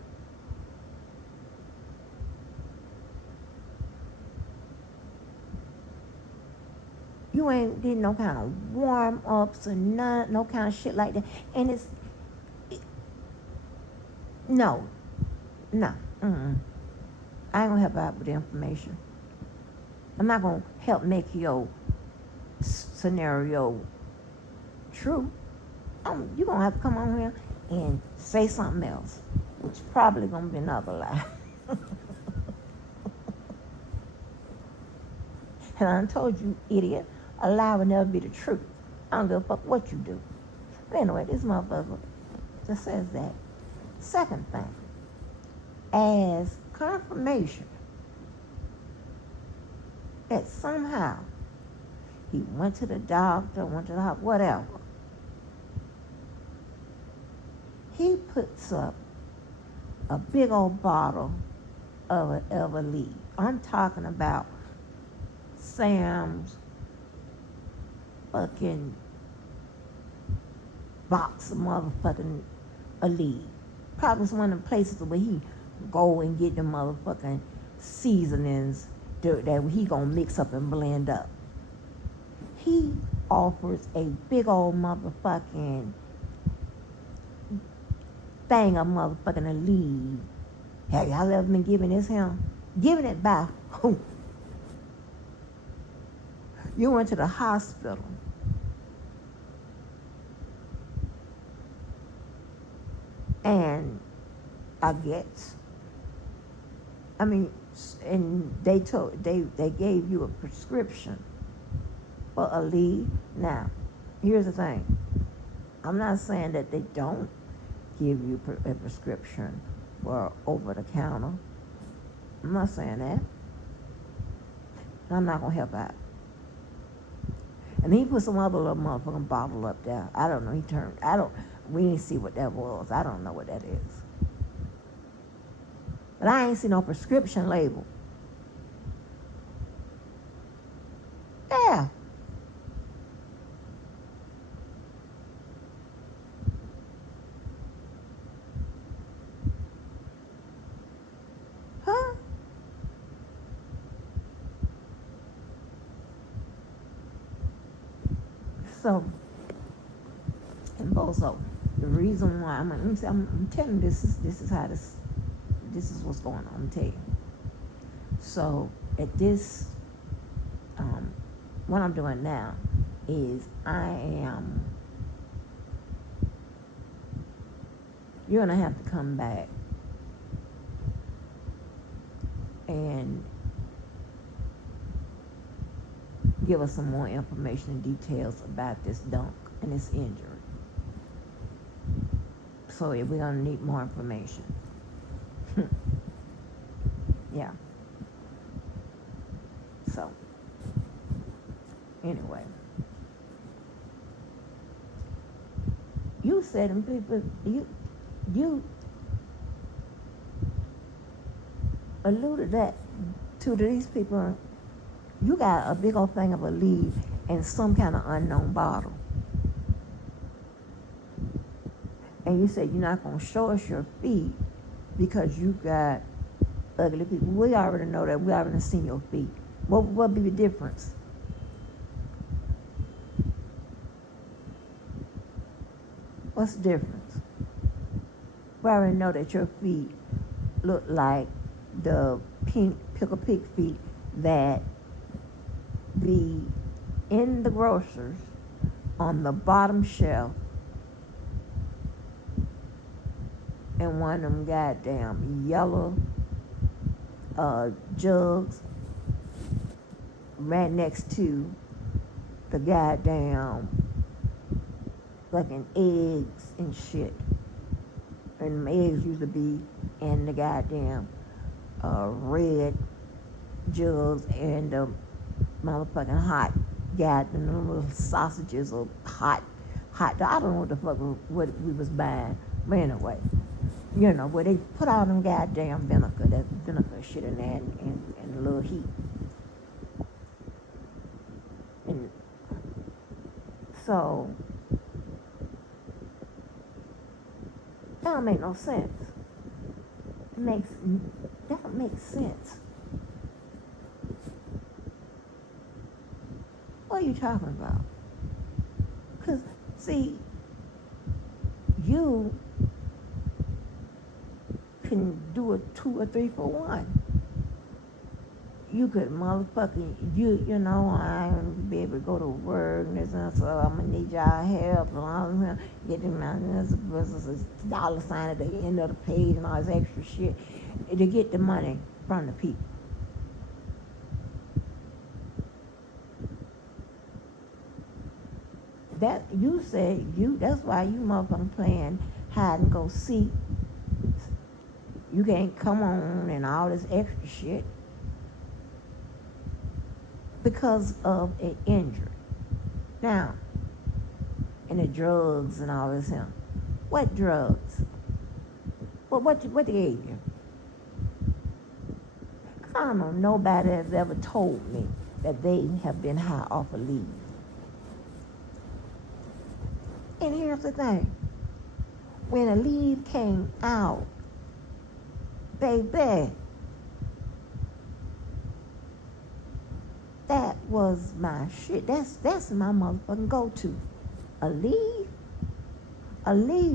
You ain't did no kind of warm-ups or no kind of shit like that. And no. I ain't gonna help out with the information. I'm not gonna help make your scenario true. You're gonna have to come on here and say something else, which is probably gonna be another lie. And I told you, idiot, a lie will never be the truth. I don't give a fuck what you do. But anyway, this motherfucker just says that. Second thing, as confirmation that somehow he went to the doctor, whatever. He puts up a big old bottle of an Everleaf. I'm talking about Sam's fucking box of motherfucking Aleve. Probably one of the places where he go and get the motherfucking seasonings that he gonna mix up and blend up. He offers a big old motherfucking thing of motherfucking Aleve. Have y'all ever been giving this him? Giving it by who? You went to the hospital. And I guess, and they gave you a prescription for a leave. Now, here's the thing. I'm not saying that they don't give you a prescription for over the counter. I'm not saying that. I'm not gonna help out. And he put some other little motherfucking bottle up there. I don't know. We didn't see what that was. I don't know what that is. But I ain't see no prescription label. Yeah. Huh? So, and Bozo, the reason why I'm telling you this is how this is what's going on. I'm telling you. So at this, what I'm doing now is you're gonna have to come back and give us some more information and details about this dunk and this injury. So we're gonna need more information. Yeah. So anyway, you said them people you alluded that to these people. You got a big old thing of a lead and some kind of unknown bottle. And you said you're not going to show us your feet because you got ugly people. We already know that. We already seen your feet. What would be the difference? What's the difference? We already know that your feet look like the pink pickle pig feet that be in the grocers on the bottom shelf and one of them goddamn yellow jugs right next to the goddamn fucking eggs and shit. And the eggs used to be in the goddamn red jugs and the motherfucking hot goddamn little sausages or hot. I don't know what the fuck what we was buying. But anyway, you know, where they put all them goddamn that vinegar shit in there and a little heat. And so, that don't make no sense. That don't make sense. What are you talking about? Because, see, you can do a 2 or 3 for 1. You could motherfucking, you know, I ain't gonna be able to go to work and this and so I'm gonna need y'all help and all this, get them out, this dollar sign at the end of the page and all this extra shit to get the money from the people. That you said that's why you motherfucking playing hide and go seek. You can't come on and all this extra shit because of an injury. Now, and the drugs and all this here. What drugs? What they gave you? Cause I don't know nobody has ever told me that they have been high off a leave. And here's the thing. When a leave came out, baby, that was my shit. That's my motherfucking go-to. A leave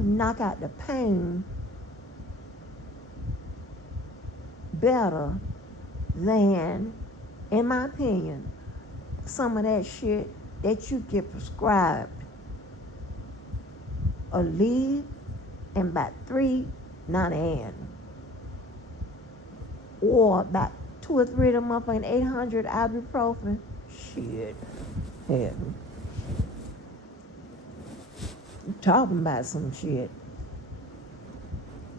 knock out the pain better than, in my opinion, some of that shit that you get prescribed. A leave and about 3 non-an. Or about 2 or 3 of them motherfucking 800 ibuprofen. Shit. Hell, you talking about some shit.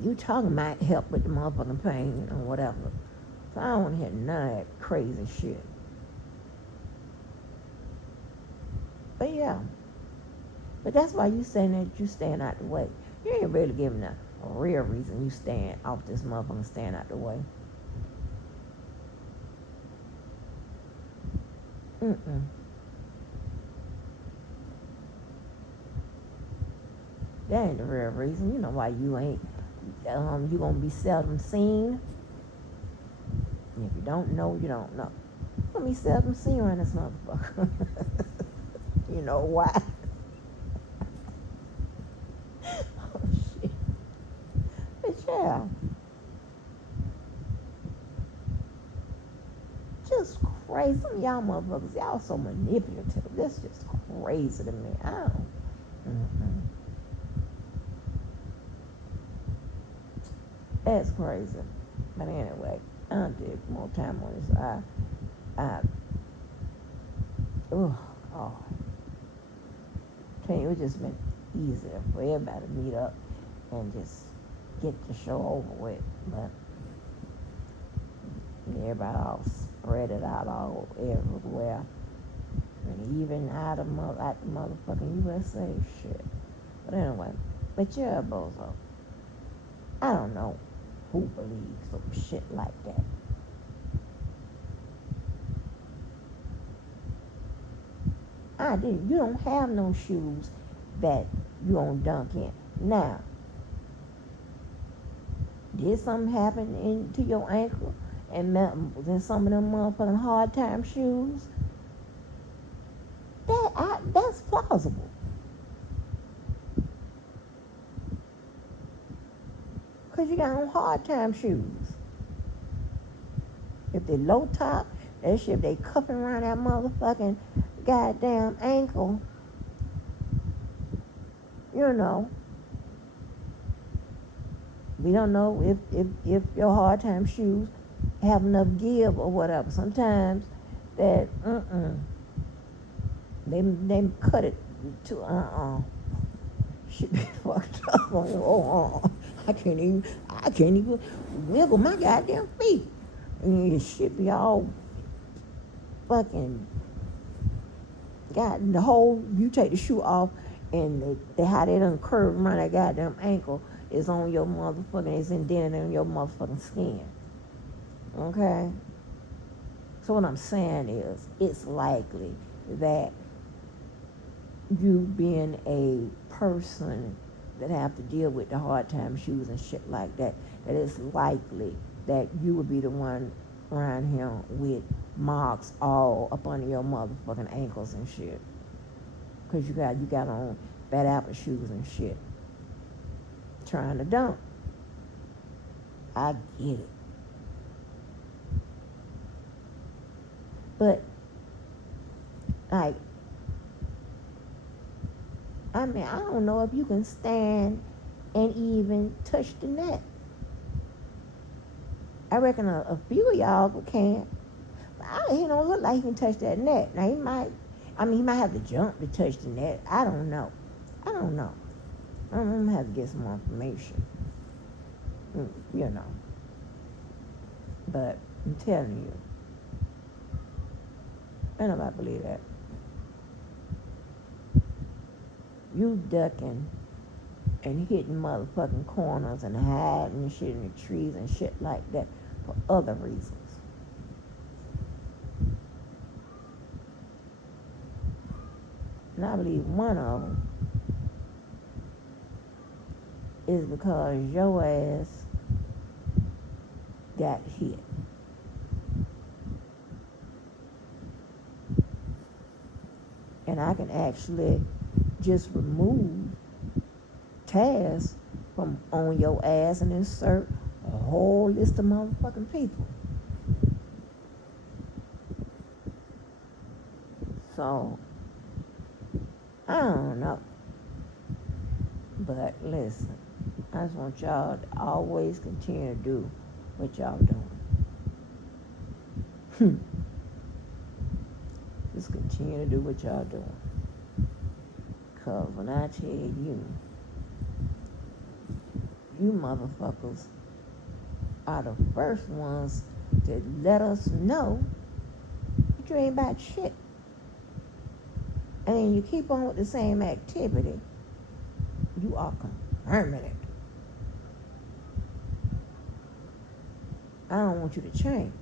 You talking about help with the motherfucking pain or whatever. So I don't want to hear none of that crazy shit. But yeah. But that's why you saying that you staying out the way. You ain't really giving a real reason you staying off this motherfucker, staying out the way. Mm-mm. That ain't the real reason. You know why you ain't, you gonna be seldom seen. And if you don't know, you don't know. You gonna be seldom seen around this motherfucker. You know why? Oh shit. But yeah. Just crazy. Some of y'all motherfuckers, y'all so manipulative. That's just crazy to me. I don't. Mm-mm. That's crazy. But anyway, I did more time on this. Oh, tell you, it's just been easier for everybody to meet up and just get the show over with. But everybody all spread it out all everywhere. And even out the motherfucking USA shit. But anyway, but yeah, Bozo. I don't know who believes some shit like that. You don't have no shoes that you gonna dunk in. Now, did something happen to your ankle and then some of them motherfucking hard time shoes? That's plausible. Cause you got on hard time shoes. If they low top, that shit, if they cuffing around that motherfucking goddamn ankle, you know. We don't know if your hard time shoes have enough give or whatever. Sometimes that they cut it to shit be fucked up. I can't even wiggle my goddamn feet. And it should be all fucking got the whole. You take the shoe off and how they done curve around that goddamn ankle is on your motherfucking, it's indented in your motherfucking skin. Okay? So what I'm saying is, it's likely that you being a person that have to deal with the hard time shoes and shit like that, that it's likely that you would be the one around here with marks all up under your motherfucking ankles and shit. Cause you got on bad apple shoes and shit. Trying to dunk. I get it. But, like, I mean, I don't know if you can stand and even touch the net. I reckon a few of y'all can. But he don't look like he can touch that net. Now, he might have to jump to touch the net. I don't know. I'm going to have to get some more information. You know. But I'm telling you, I don't believe that. You ducking and hitting motherfucking corners and hiding and shit in the trees and shit like that for other reasons. And I believe one of them is because your ass got hit. And I can actually just remove tasks from on your ass and insert a whole list of motherfucking people. So, I don't know. But listen, I just want y'all to always continue to do what y'all doing. Just continue to do what y'all doing. Because when I tell you, you motherfuckers are the first ones to let us know that you ain't about shit. And then you keep on with the same activity, you are confirming it. I don't want you to change.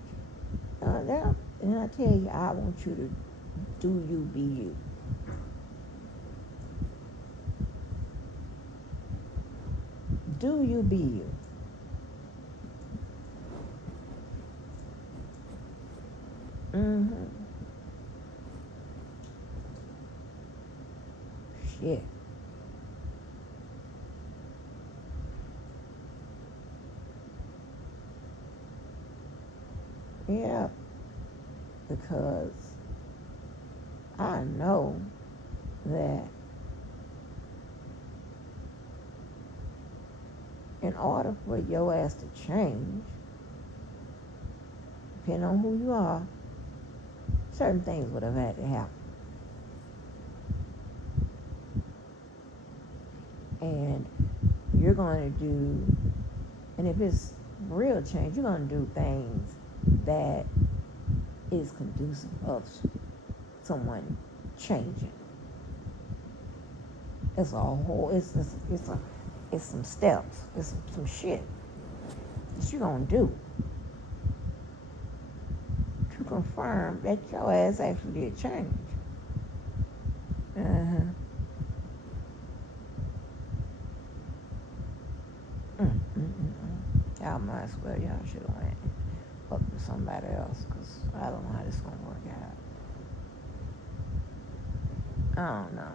And I tell you, I want you to do you, be you. Do you, be you. Mm-hmm. Shit. Yeah, because I know that in order for your ass to change, depending on who you are, certain things would have had to happen. And you're going to do, and if it's real change, you're going to do things that is conducive of someone changing. It's a whole, it's some steps, it's some shit that you're going to do to confirm that your ass actually did change. Uh-huh. Y'all might as well, y'all should have went up to somebody else, because I don't know how this is going to work out. I don't know.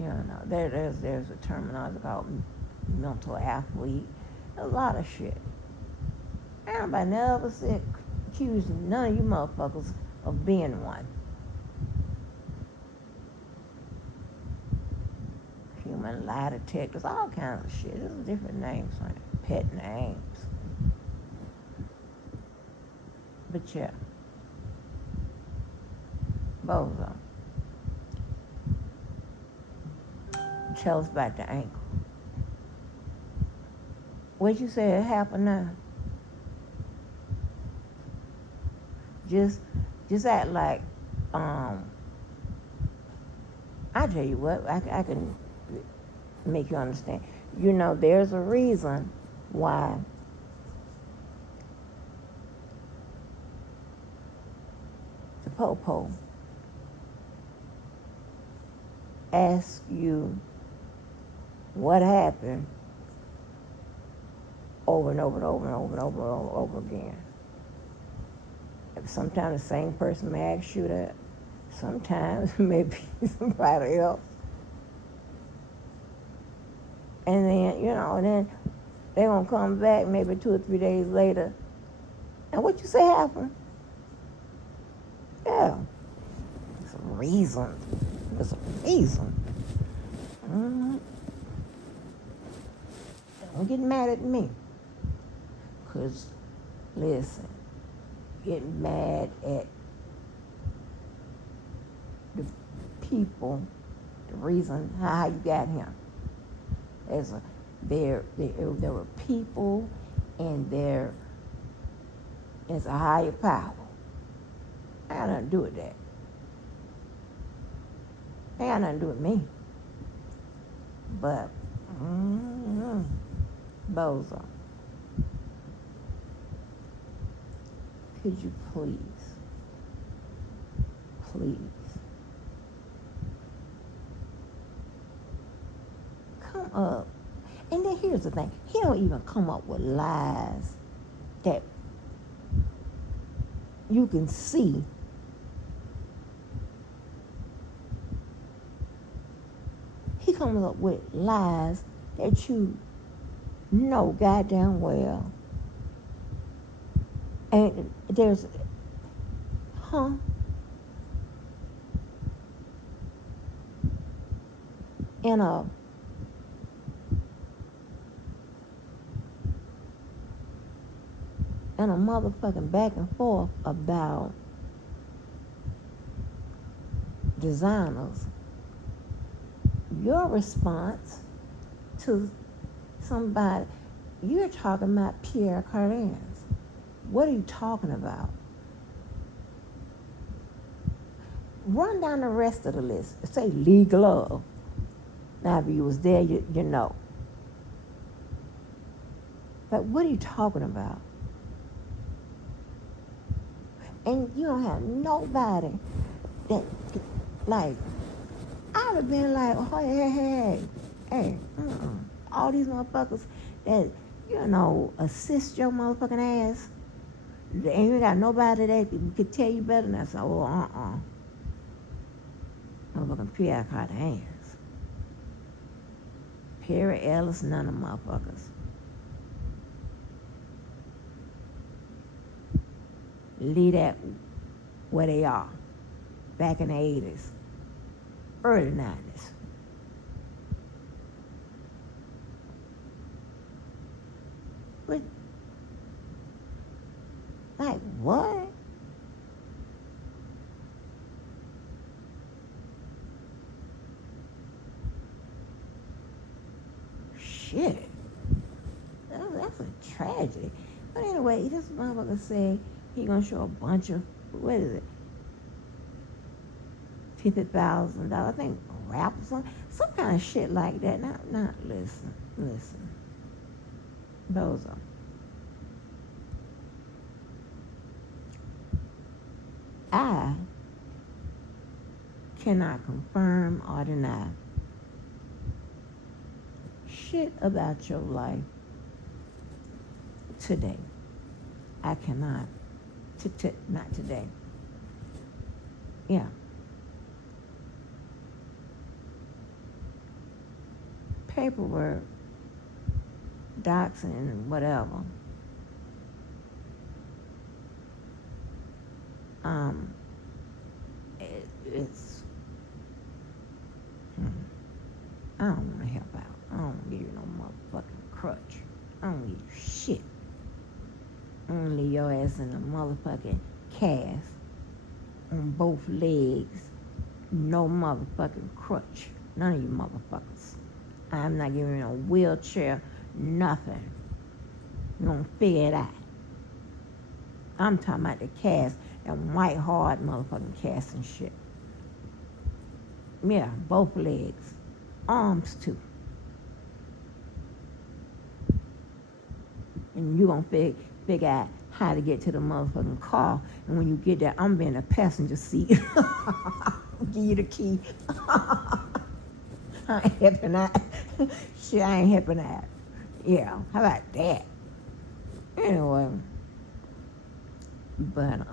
You know, there's a terminology called mental athlete. A lot of shit. Everybody never said, accused none of you motherfuckers of being one. Human lie detectors, all kinds of shit. There's different names for it, pet names. But yeah, Bozo. Tell us about the ankle. What you said happened now? Just act like, I tell you what, I can make you understand. You know, there's a reason why the Popo asks you what happened over and over and over and over and over and over again. Sometimes the same person may ask you that. Sometimes maybe somebody else. And then, and then they're going to come back maybe 2 or 3 days later. And what you say happened? Yeah. It's a reason. It's a reason. Mm-hmm. Don't get mad at me. Because, listen, getting mad at the people, the reason how you got him. There were people, and there is a higher power. I got nothing to do with that. I got nothing to do with me. But, Bozo, could you please come up? And then here's the thing. He don't even come up with lies that you can see. He comes up with lies that you know goddamn well. And there's, in a and a motherfucking back and forth about designers, your response to somebody, you're talking about Pierre Cardin's. What are you talking about? Run down the rest of the list. Say Lee Glove. Now, if you was there, you know. But what are you talking about? And you don't have nobody that, like, I'd have been like, oh, hey, all these motherfuckers that, assist your motherfucking ass, and you got nobody that could tell you better than that. So, motherfucking Pierre Cardin. Perry Ellis, none of them motherfuckers. Leave that where they are. Back in the 80s. Early 90s. But, like, what? Shit. That's a tragedy. But anyway, this motherfucker said he gonna show a bunch of, what is it? $50,000. I think rap or something. Some kind of shit like that. Not listen. Bozo. I cannot confirm or deny shit about your life today. I cannot. Not today. Yeah. Paperwork, doxing, whatever. It's. I don't want to help out. I don't give you no motherfucking crutch. I don't give you shit. I'm gonna leave your ass in a motherfucking cast on both legs. No motherfucking crutch. None of you motherfuckers. I'm not giving you no wheelchair, nothing. You're gonna figure it out. I'm talking about the cast, that white hard motherfucking cast and shit. Yeah, both legs. Arms too. And you gonna figure out how to get to the motherfucking car. And when you get there, I'm in the passenger seat. Give you the key. I ain't helping out. Shit, I ain't helping out. Yeah, how about that? Anyway. But,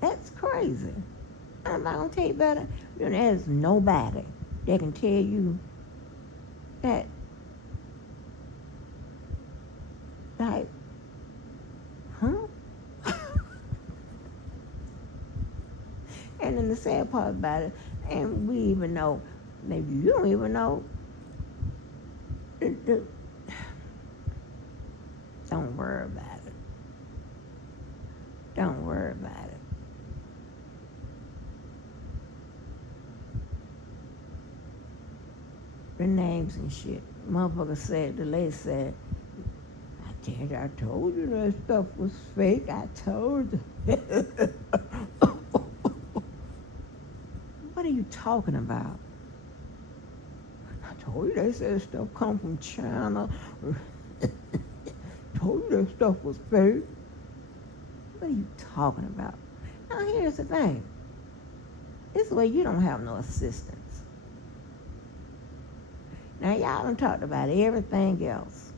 that's crazy. I'm not gonna tell you better. There's nobody that can tell you that, like, huh? And then the sad part about it, and we even know, maybe you don't even know, don't worry about it. Don't worry about it. The names and shit. Motherfucker said, the lady said, I told you that stuff was fake. I told you. What are you talking about? I told you they said stuff come from China. Told you that stuff was fake. What are you talking about? Now here's the thing. This way you don't have no assistance. Now y'all done talked about everything else.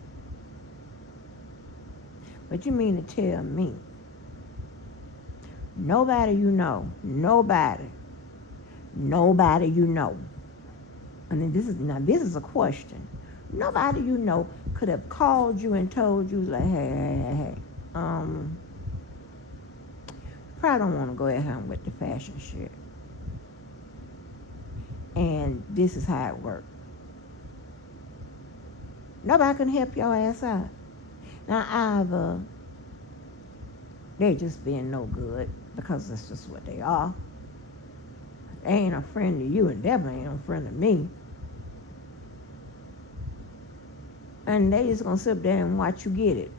But you mean to tell me nobody you know, and this is a question. Nobody you know could have called you and told you, like, hey, probably don't want to go ahead with the fashion shit. And this is how it works. Nobody can help your ass out. Now either they just being no good because that's just what they are. They ain't a friend to you and definitely ain't a friend to me. And they just gonna sit up there and watch you get it.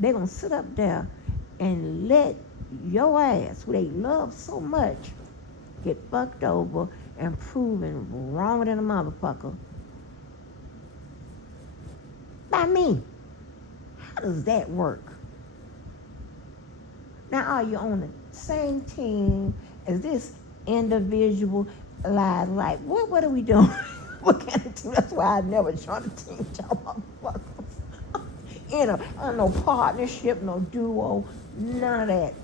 They gonna sit up there and let your ass, who they love so much, get fucked over and proven wrong than a motherfucker by me. How does that work? Now, are you on the same team as this individual? Like what are we doing? What kind of team? That's why I never joined a team with y'all motherfuckers. No partnership, no duo, none of that.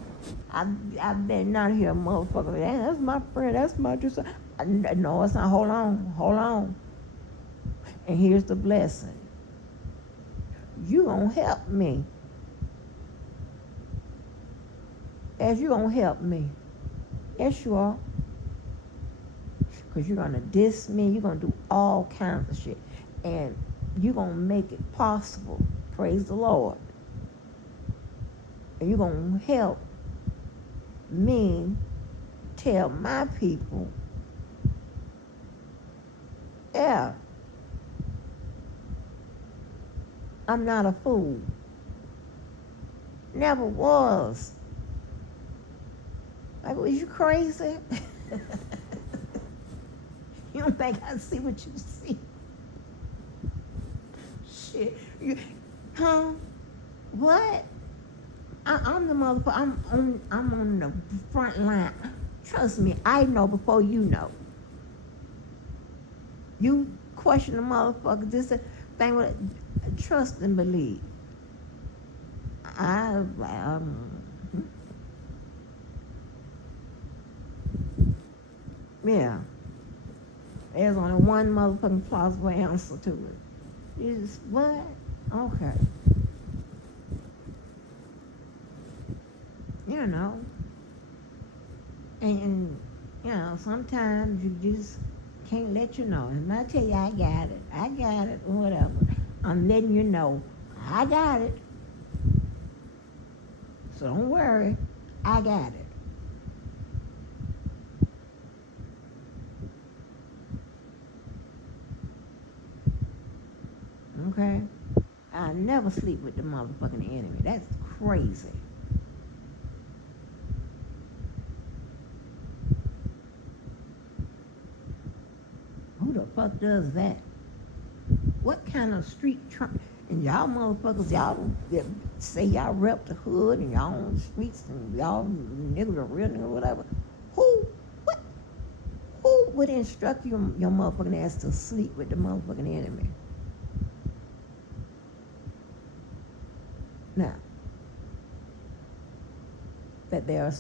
I've been not here, motherfucker. Hey, that's my friend. That's my just. No, it's not. Hold on. And here's the blessing. You gonna help me. As you gonna help me. Yes, you are. Because you're gonna diss me. You're gonna do all kinds of shit. And you're gonna make it possible. Praise the Lord. And you're gonna help me tell my people, yeah, I'm not a fool. Never was. Like, was you crazy? You don't think I see what you see? Shit. Huh? What? I'm the motherfucker. I'm on the front line. Trust me, I know before you know. You question the motherfucker, this thing with trust and believe. Yeah. There's only one motherfucking plausible answer to it. You just, what? Okay. You know. And sometimes you just can't let you know. And I tell you, I got it, or whatever. I'm letting you know, I got it. So don't worry, I got it. Okay? I never sleep with the motherfucking enemy. That's crazy. Who the fuck does that? What kind of street and y'all motherfuckers, y'all say y'all rep the hood and y'all on the streets and y'all niggas are real nigga or whatever. Who would instruct your motherfucking ass to sleep with the motherfucking enemy? Now, that there are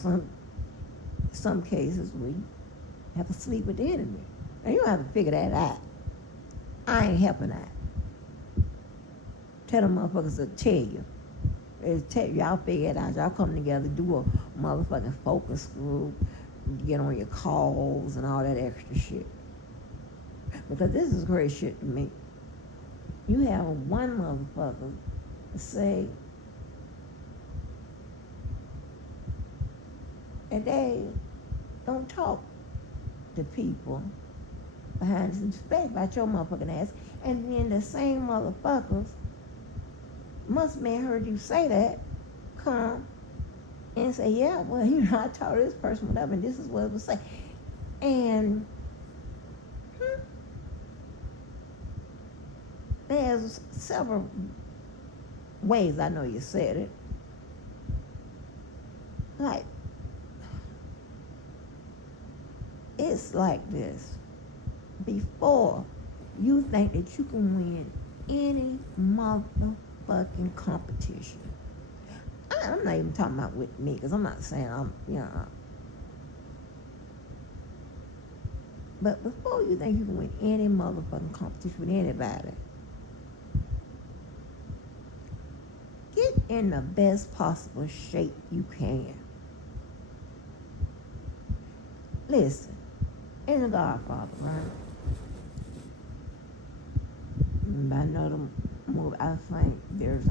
some cases where you have to sleep with the enemy. Now, you don't have to figure that out. I ain't helping that. Tell them motherfuckers to tell you. Y'all figure it out. Y'all come together, do a motherfucking focus group, get on your calls and all that extra shit. Because this is great shit to me. You have one motherfucker say that they don't talk to people behind some respect about your motherfucking ass, and then the same motherfuckers must have heard you say that, come and say, yeah, well, I told this person whatever, and this is what it was saying. And there's several ways I know you said it. Like, it's like this. Before you think that you can win any motherfucking competition, I'm not even talking about with me, because I'm not saying but before you think you can win any motherfucking competition with anybody, get in the best possible shape you can. Listen, in The Godfather, right? But I know the movie. I think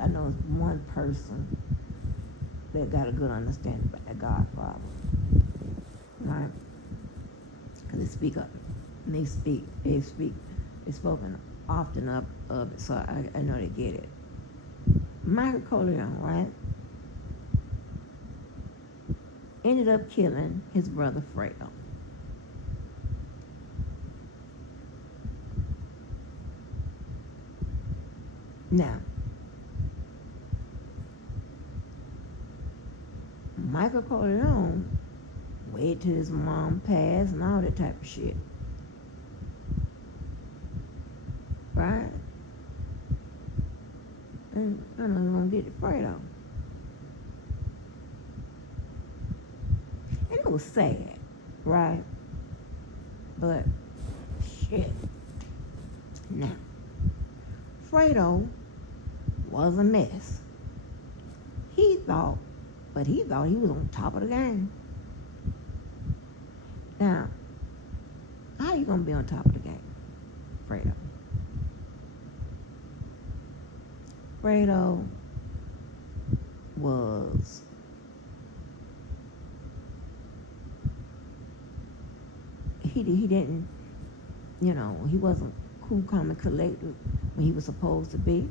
I know it's one person that got a good understanding about the Godfather, right? Because they spoken often of it, so I know they get it. Michael Corleone, right, ended up killing his brother Fredo. Now, Michael Corleone waited till his mom passed and all that type of shit. Right? And I know he's gonna get it Fredo. And it was sad, right? But shit. Now, Fredo was a mess. He thought he was on top of the game. Now, how you gonna be on top of the game, Fredo? Fredo was he didn't, he wasn't cool, calm, and collected when he was supposed to be.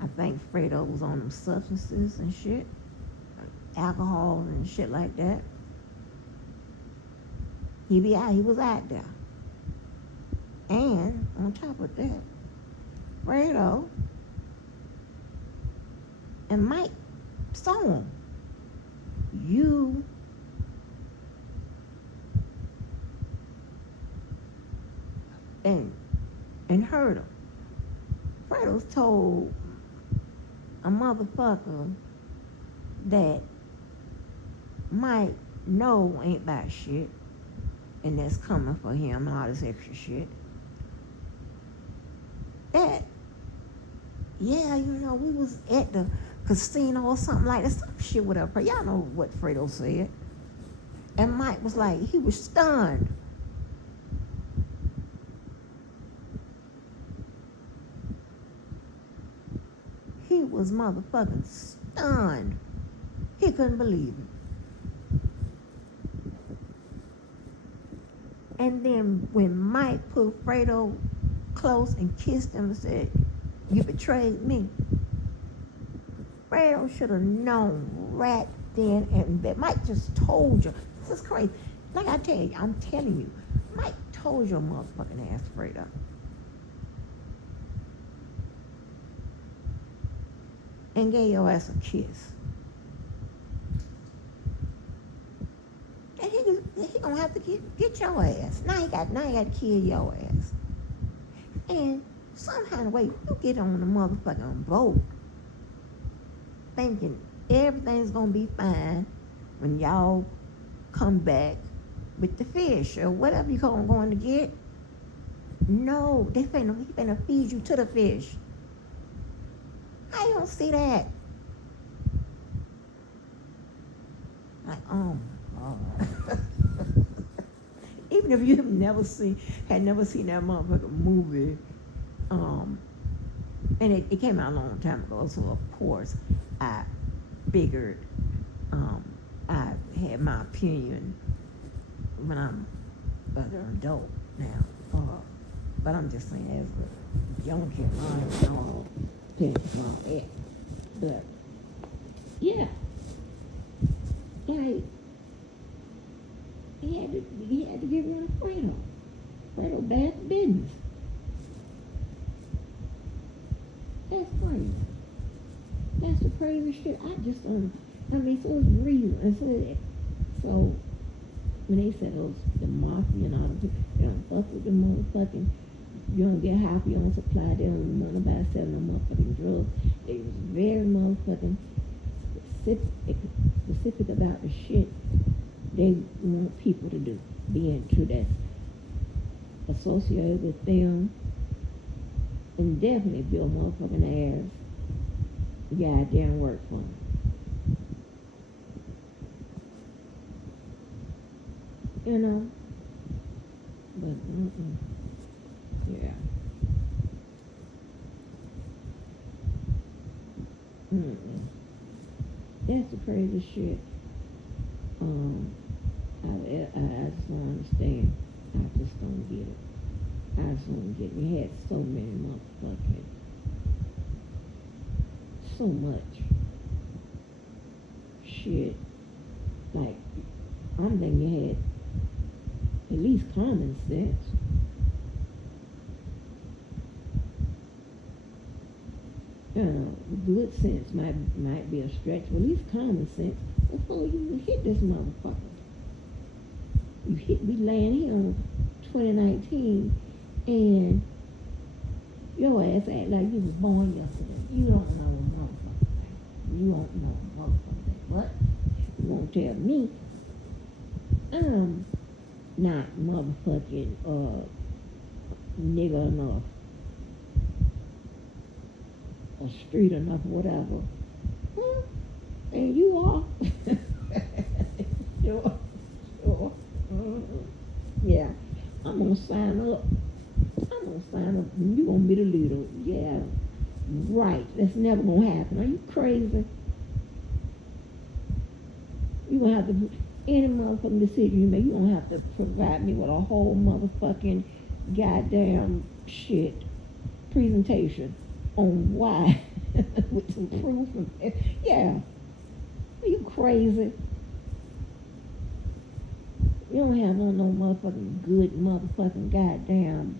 I think Fredo was on them substances and shit, alcohol and shit like that. He was out there. And on top of that, Fredo and Mike saw him. You and heard him. Fredo's told a motherfucker that Mike know ain't about shit, and that's coming for him and all this extra shit. That, yeah, we was at the casino or something like that, some shit whatever. Y'all know what Fredo said. And Mike was like, he was stunned. He was motherfucking stunned. He couldn't believe it. And then when Mike put Fredo close and kissed him and said, "You betrayed me," Fredo should have known right then and there. Mike just told you. This is crazy. Like I tell you, I'm telling you, Mike told your motherfucking ass Fredo. And gave your ass a kiss. And he gonna have to get your ass. Now he got to kill your ass. And somehow the way you get on the motherfucking boat thinking everything's gonna be fine when y'all come back with the fish or whatever you going to get. No, he finna feed you to the fish. How you don't see that? Like, oh my God. Even if you had never seen that motherfucking movie, and it came out a long time ago, so of course I figured I had my opinion when I'm an adult now. But I'm just saying, as a young kid, I don't know about that. But yeah, like he had to get rid of Fredo. Fredo bad business. That's crazy. That's the crazy shit. I just so it's reason. So when they said the mafia and all the don't fuck with the motherfucking, you don't get high, you don't supply, they don't know nobody selling no motherfucking drugs. They was very motherfucking specific about the shit they want people to do, be into, that's associated with them, and definitely be a motherfucking ass goddamn work for them. But yeah. Mm-mm. That's the crazy shit. I just don't understand. I just don't get it. I just don't get it. We had so many motherfucking, so much shit. Like, I'm thinking you had at least common sense. Good sense might be a stretch, but at least common sense before you hit this motherfucker. We laying here on 2019, and your ass act like you was born yesterday. You don't know a motherfucker thing. You don't know a motherfucker thing. But you won't tell me I'm not motherfucking nigga enough, or street enough, whatever. Huh? And you are. Sure. Mm-hmm. Yeah. I'm gonna sign up. You gonna be the leader. Yeah. Right. That's never gonna happen. Are you crazy? You gonna have to, any motherfucking decision you make, you gonna have to provide me with a whole motherfucking goddamn shit presentation on why with some proof. Yeah. Are you crazy? You don't have no motherfucking good motherfucking goddamn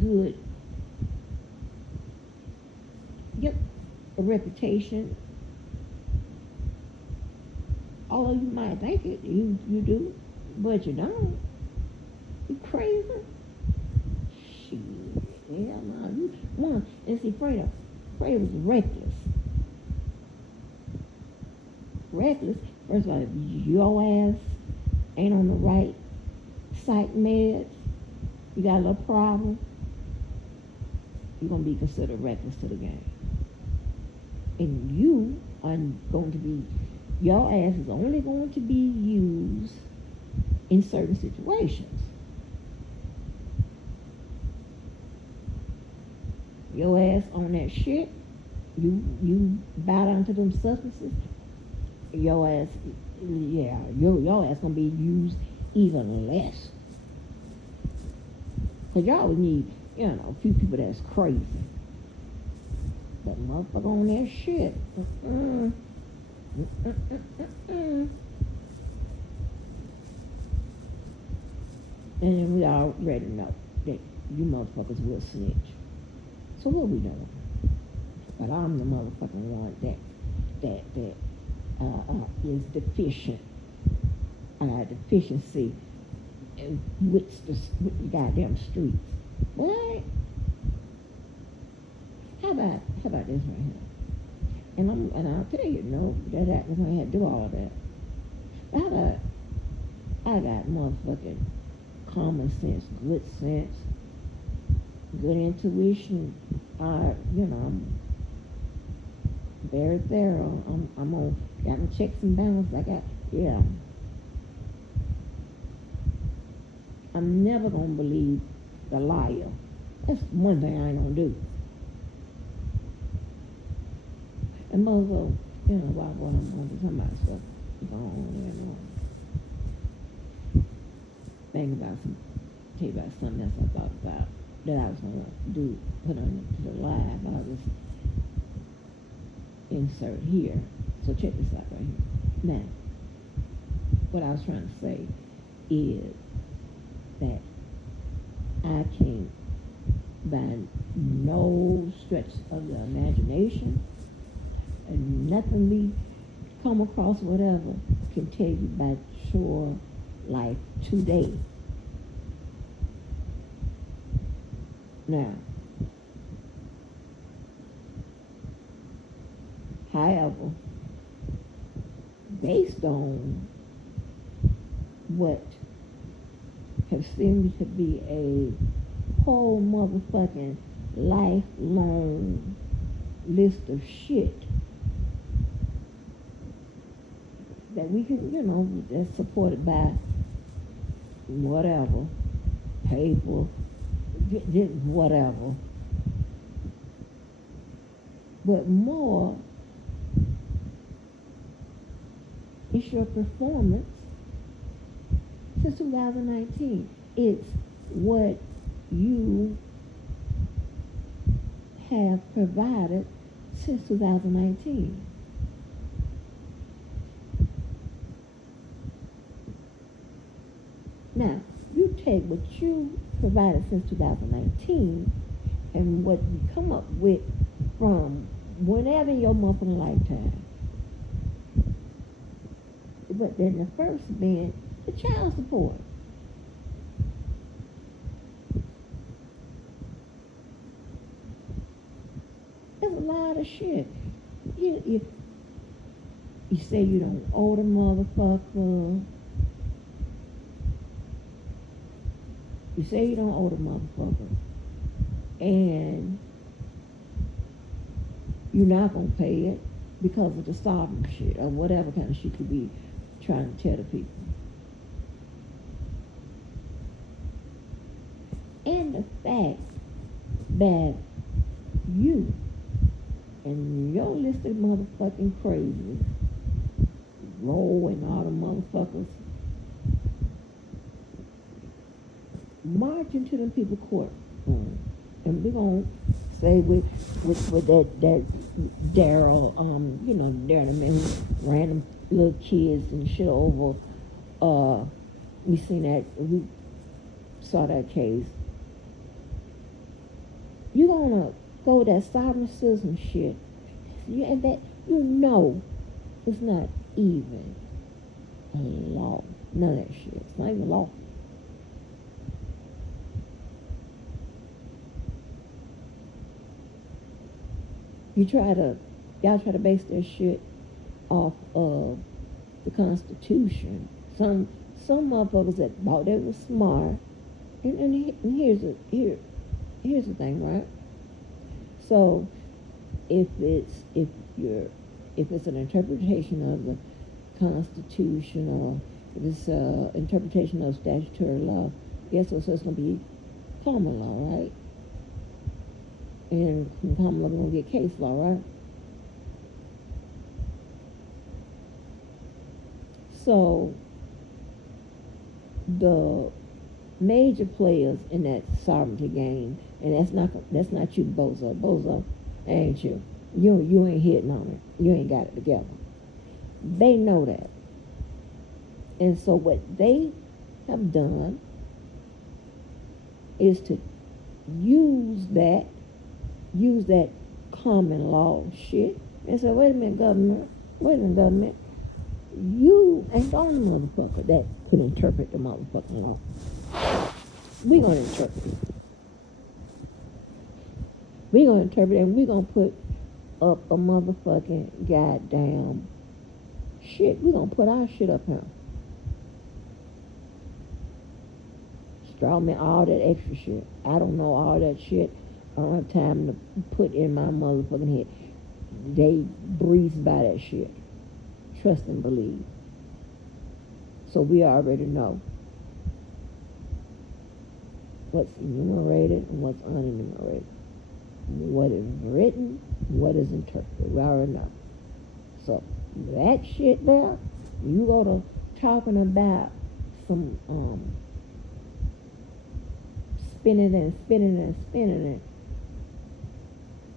good, yep, a reputation. Although you might think it, you do, but you don't. You crazy? Shit, hell no. You one, and see, Fredo was reckless. Reckless. First of all, if your ass ain't on the right psych meds, you got a little problem, you're gonna be considered reckless to the game. And you are going to be, your ass is only going to be used in certain situations. Your ass on that shit, you bow down to them substances, your ass, yeah, your ass gonna be used even less. Cause y'all would need, a few people that's crazy. But motherfucker on that shit. And then we already know that you motherfuckers will snitch. So what we doing? But I'm the motherfucking one that is deficient. I got deficiency with the goddamn streets. What? How about this right here? And I'll tell you, no, that happens when I had to do all that. How about I got motherfucking common sense, good intuition. I'm very thorough. I'm on, got my checks and balances. I'm never gonna believe the liar. That's one thing I ain't gonna do. And Bozo, while I'm on to some of my stuff, think about tell you about something else I thought about that I was gonna do, put on to the live. I'll just insert here. So check this out right here. Now, what I was trying to say is that I can't, by no stretch of the imagination, and nothing we come across, whatever, can tell you about your life today. Now, however, based on what have seemed to be a whole motherfucking lifelong list of shit that we can, that's supported by whatever, paper, whatever. but more, it's your performance since 2019. It's what you have provided since 2019. Now, you take what you provided since 2019 and what you come up with from whenever in your motherfucking lifetime. But then the first being the child support. There's a lot of shit. You say you don't owe the motherfucker. You say you don't owe the motherfucker. And you're not going to pay it because of the sovereign shit or whatever kind of shit you be trying to tell the people. And the fact that you and your list of motherfucking crazies, Roll and all the motherfuckers, march into them people courtroom. And we're going to say with that Daryl, Daryl, the man who random little kids and shit over, we saw that case. You're going to go with that sovereign citizen shit. And that, it's not even a law. None of that shit. It's not even a law. Y'all try to base that shit off of the Constitution. Some motherfuckers that thought they were smart. And here's the thing, right? So if it's an interpretation of the Constitution or if it's an interpretation of statutory law, guess what? So it's gonna be common law, right? And from common law, we're going to get case law, right? So, the major players in that sovereignty game, and that's not you, Bozo. Bozo, ain't you. You ain't hitting on it. You ain't got it together. They know that. And so what they have done is to use that common law shit and say, wait a minute, government. You ain't the only motherfucker that could interpret the motherfucking law. We gonna interpret it. We gonna interpret it and we gonna put up a motherfucking goddamn shit. We gonna put our shit up here. Straw man, all that extra shit. I don't know all that shit. I don't have time to put in my motherfucking head. They breeze by that shit. Trust and believe. So we already know what's enumerated and what's unenumerated. What is written, what is interpreted. We already know. So that shit there, you go to talking about some spinning it.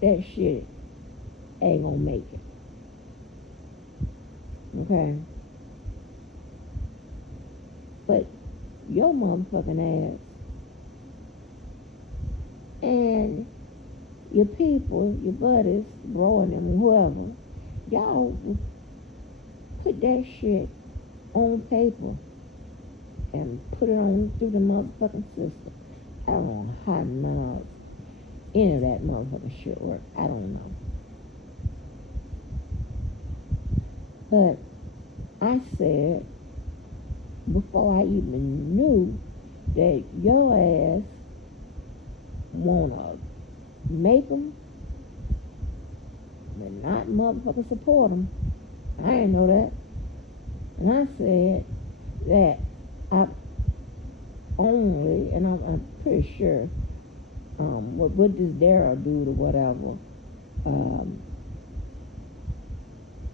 That shit ain't gonna make it. Okay? But your motherfucking ass and your people, your buddies, bro and them, whoever, y'all put that shit on paper and put it on through the motherfucking system. I don't know how none of any of that motherfucking shit work. I don't know. But I said before I even knew that your ass wanna make them but not motherfucking support them. I didn't know that. And I said that I only, and I'm pretty sure, what this Daryl dude or whatever,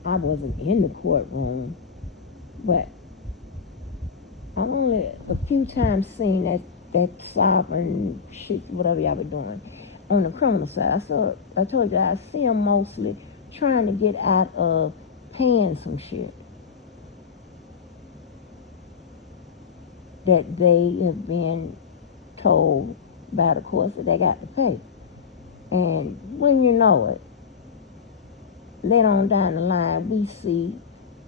I wasn't in the courtroom, but I only a few times seen that sovereign shit, whatever y'all were doing, on the criminal side. I told you, I see them mostly trying to get out of paying some shit that they have been told by the courts that they got to pay. And when you know it, later on down the line, we see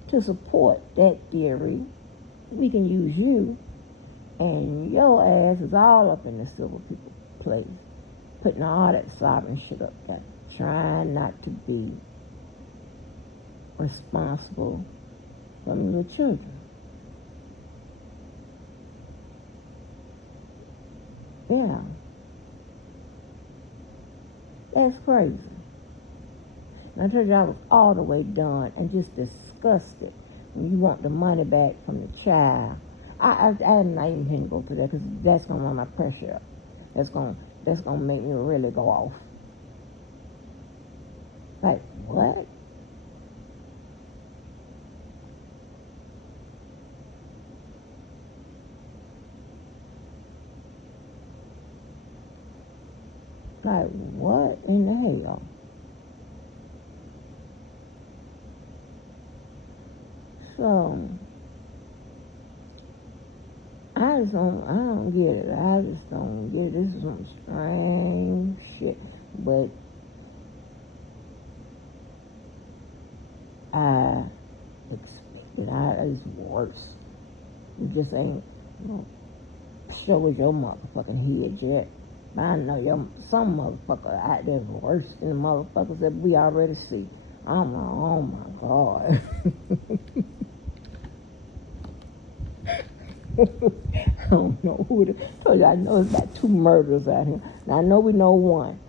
to support that theory, we can use you, and your ass is all up in the civil people place, putting all that sovereign shit up there, trying not to be responsible from your children. Yeah. That's crazy. And I told you I was all the way done and just disgusted when you want the money back from the child. I'm not even going to go through that because that's going to run my pressure up. That's going to make me really go off. Like, what? Like, what in the hell? So, I don't get it. I just don't get it. This is some strange shit. But I expected it's worse. You just ain't, show us your motherfucking head yet. I know some motherfucker out there is worse than the motherfuckers that we already see. I'm like, oh my God. I don't know who it is. I know it's about 2 murders out here. Now I know we know one,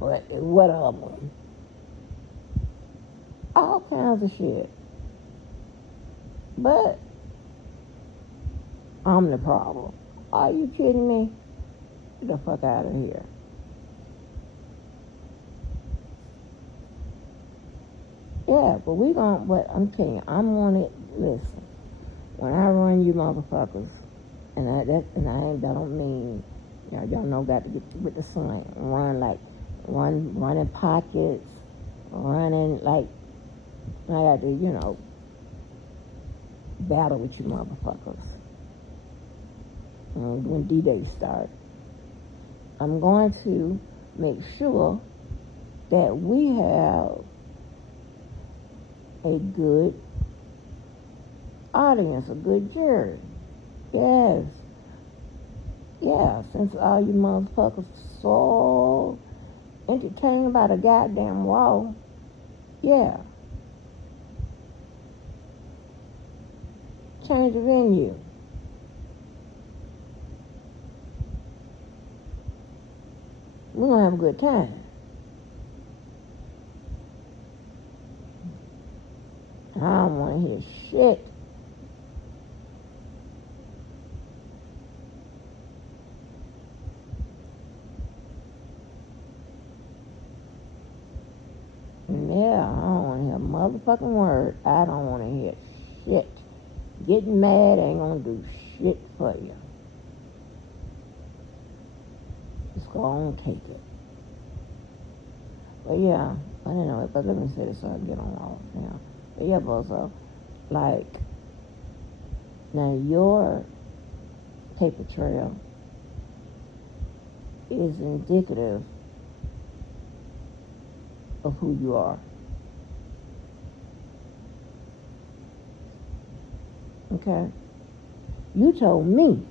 but what of them? All kinds of shit. But I'm the problem. Are you kidding me? Get the fuck out of here. Yeah, but I'm telling you, I'm on it. Listen, when I run you motherfuckers, and I don't mean, y'all know, got to get with the slang. Running pockets, running like, I got to, battle with you motherfuckers. When D-Day started, I'm going to make sure that we have a good audience, a good jury. Yes. Yeah, since all you motherfuckers so entertained by the goddamn wall. Yeah. Change the venue. We're going to have a good time. I don't want to hear shit. Yeah, I don't want to hear a motherfucking word. I don't want to hear shit. Getting mad ain't going to do shit for you. Just go on and take it. But yeah, I don't know, but let me say this so I can get on off now. But yeah, Bozo, like, now your paper trail is indicative of who you are. Okay? You told me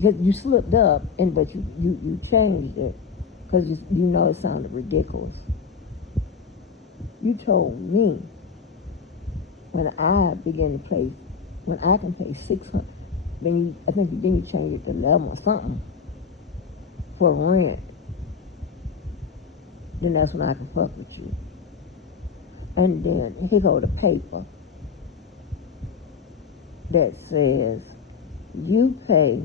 that you slipped up, but you changed it because you know it sounded ridiculous. You told me when I began to pay, when I can pay $600, then you changed it to 11 or something for rent. Then that's when I can fuck with you. And then here go the paper that says you pay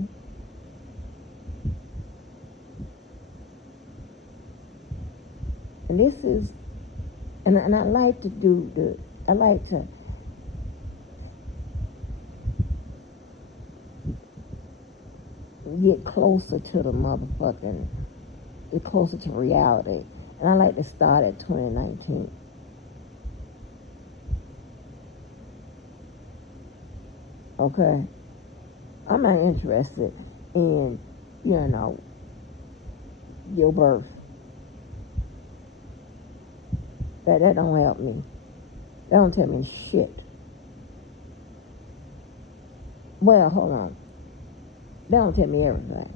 and this is And I like to I like to get closer to the motherfucking, get closer to reality. And I like to start at 2019. Okay? I'm not interested in, you know, your birth. That don't help me. That don't tell me shit. Well, hold on. That don't tell me everything.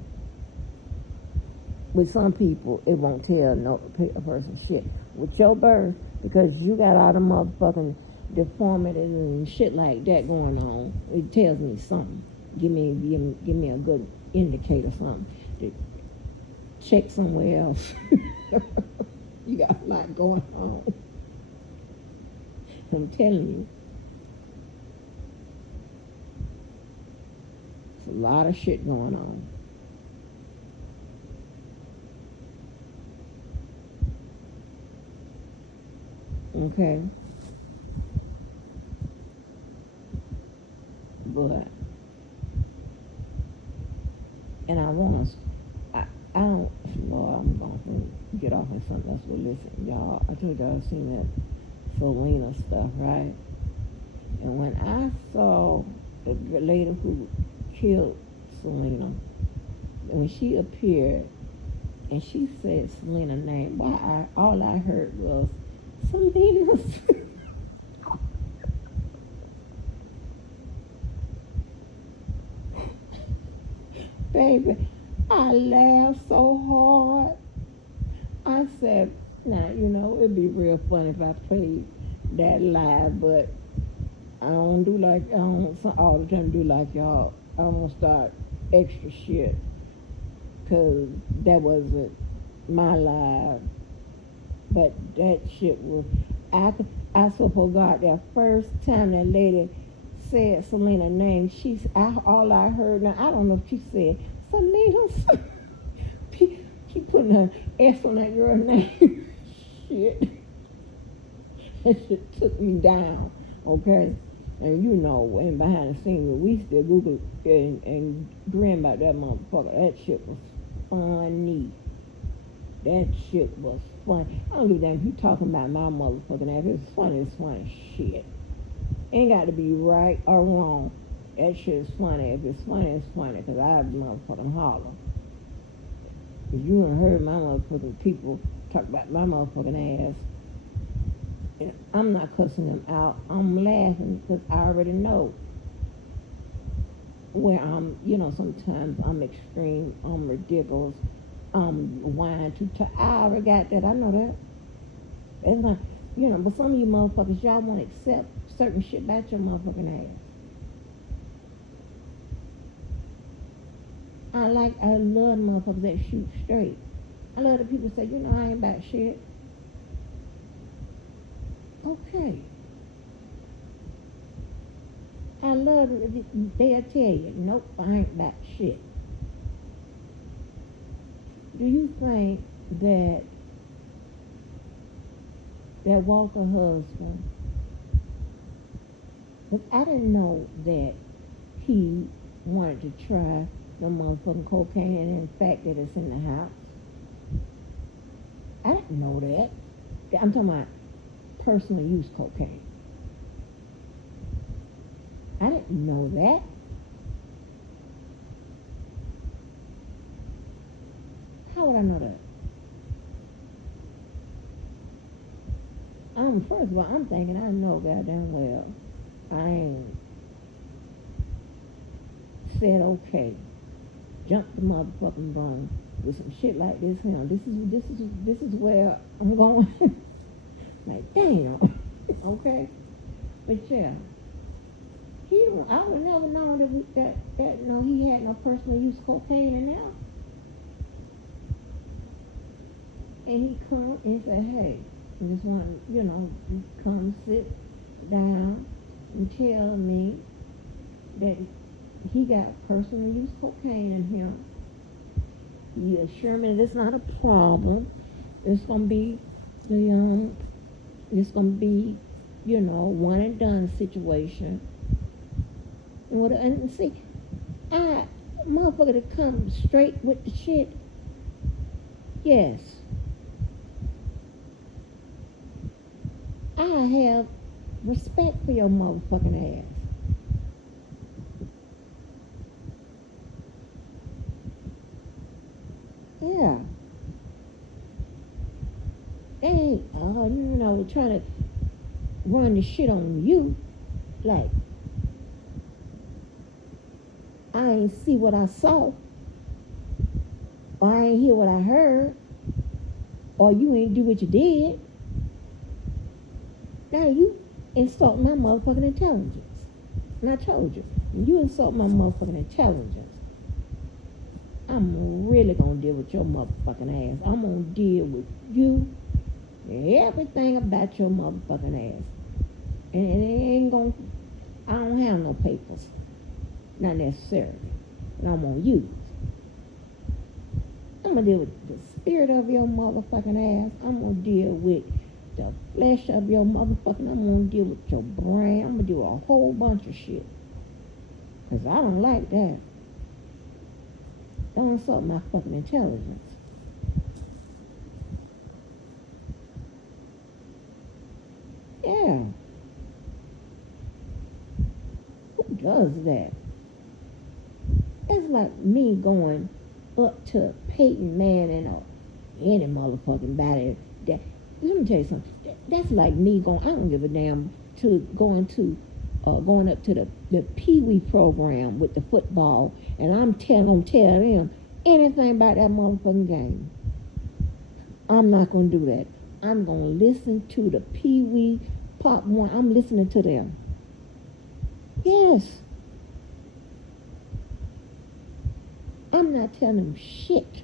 With some people, it won't tell a person shit. With your birth, because you got all the motherfucking deformities and shit like that going on, it tells me something. Give me a good indicator, something to check somewhere else. You got a lot going on. I'm telling you, it's a lot of shit going on. Okay, but and I want to. I don't. Lord, I'm going to get off on something else. But listen, y'all. I told y'all I seen that Selena stuff, right? And when I saw the lady who killed Selena, when she appeared and she said Selena's name, all I heard was Selena. Baby, I laughed so hard. I said, now, it'd be real funny if I played that live, but I don't all the time do like y'all. I don't start extra shit, because that wasn't my live. But that shit was, I swear for God, that first time that lady said Selena's name, all I heard, now I don't know if she said, Selena, she putting her S on that girl's name. Shit. That shit took me down, okay? And and behind the scenes, we still Google and grin about that motherfucker. That shit was funny. That shit was funny. I don't give a damn if you talking about my motherfucking ass. It's funny shit. Ain't got to be right or wrong. That shit is funny. If it's funny, it's funny. Because I motherfucking holler. If you done heard my motherfucking people talk about my motherfucking ass, I'm not cussing them out. I'm laughing because I already know where I'm, sometimes I'm extreme, I'm ridiculous, I'm whining too tight. I already got that. I know that. It's not, but some of you motherfuckers, y'all won't accept certain shit about your motherfucking ass. I love motherfuckers that shoot straight. I love the people say, I ain't about shit. Okay. I love it. They'll tell you, nope, I ain't about shit. Do you think that Walter husband, because I didn't know that he wanted to try the motherfucking cocaine, and in fact that it's in the house. I didn't know that. I'm talking about personal use cocaine. I didn't know that. How would I know that? First of all, I'm thinking I know goddamn well I ain't said okay, jump the motherfucking bone with some shit like this here. This is where I'm going. Like, damn. Okay? But yeah. I would never know that he had no personal use cocaine in there. And he come and said, hey, I just want come sit down and tell me that he got personal use cocaine in him. You assure me that's not a problem. It's gonna be the It's gonna be, one and done situation. And see, I motherfucker to come straight with the shit. Yes, I have respect for your motherfucking ass. Yeah, they ain't, trying to run the shit on you. Like, I ain't see what I saw, or I ain't hear what I heard, or you ain't do what you did. Now you insult my motherfucking intelligence. And I told you, when you insult my motherfucking intelligence, I'm really gonna deal with your motherfucking ass. I'm gonna deal with you, everything about your motherfucking ass. And it ain't gonna, I don't have no papers. Not necessarily. And I'm gonna use. I'm gonna deal with the spirit of your motherfucking ass. I'm gonna deal with the flesh of your motherfucking. I'm gonna deal with your brain. I'm gonna do a whole bunch of shit. Cause I don't like that. Don't insult my fucking intelligence. Yeah. Who does that? That's like me going up to Peyton Manning or any motherfucking body. That, let me tell you something. That's like me going. I don't give a damn going up to the Pee Wee program with the football, and I'm gonna tell them anything about that motherfucking game. I'm not gonna do that. I'm gonna listen to the Pee Wee Pop One. I'm listening to them. Yes. I'm not telling them shit.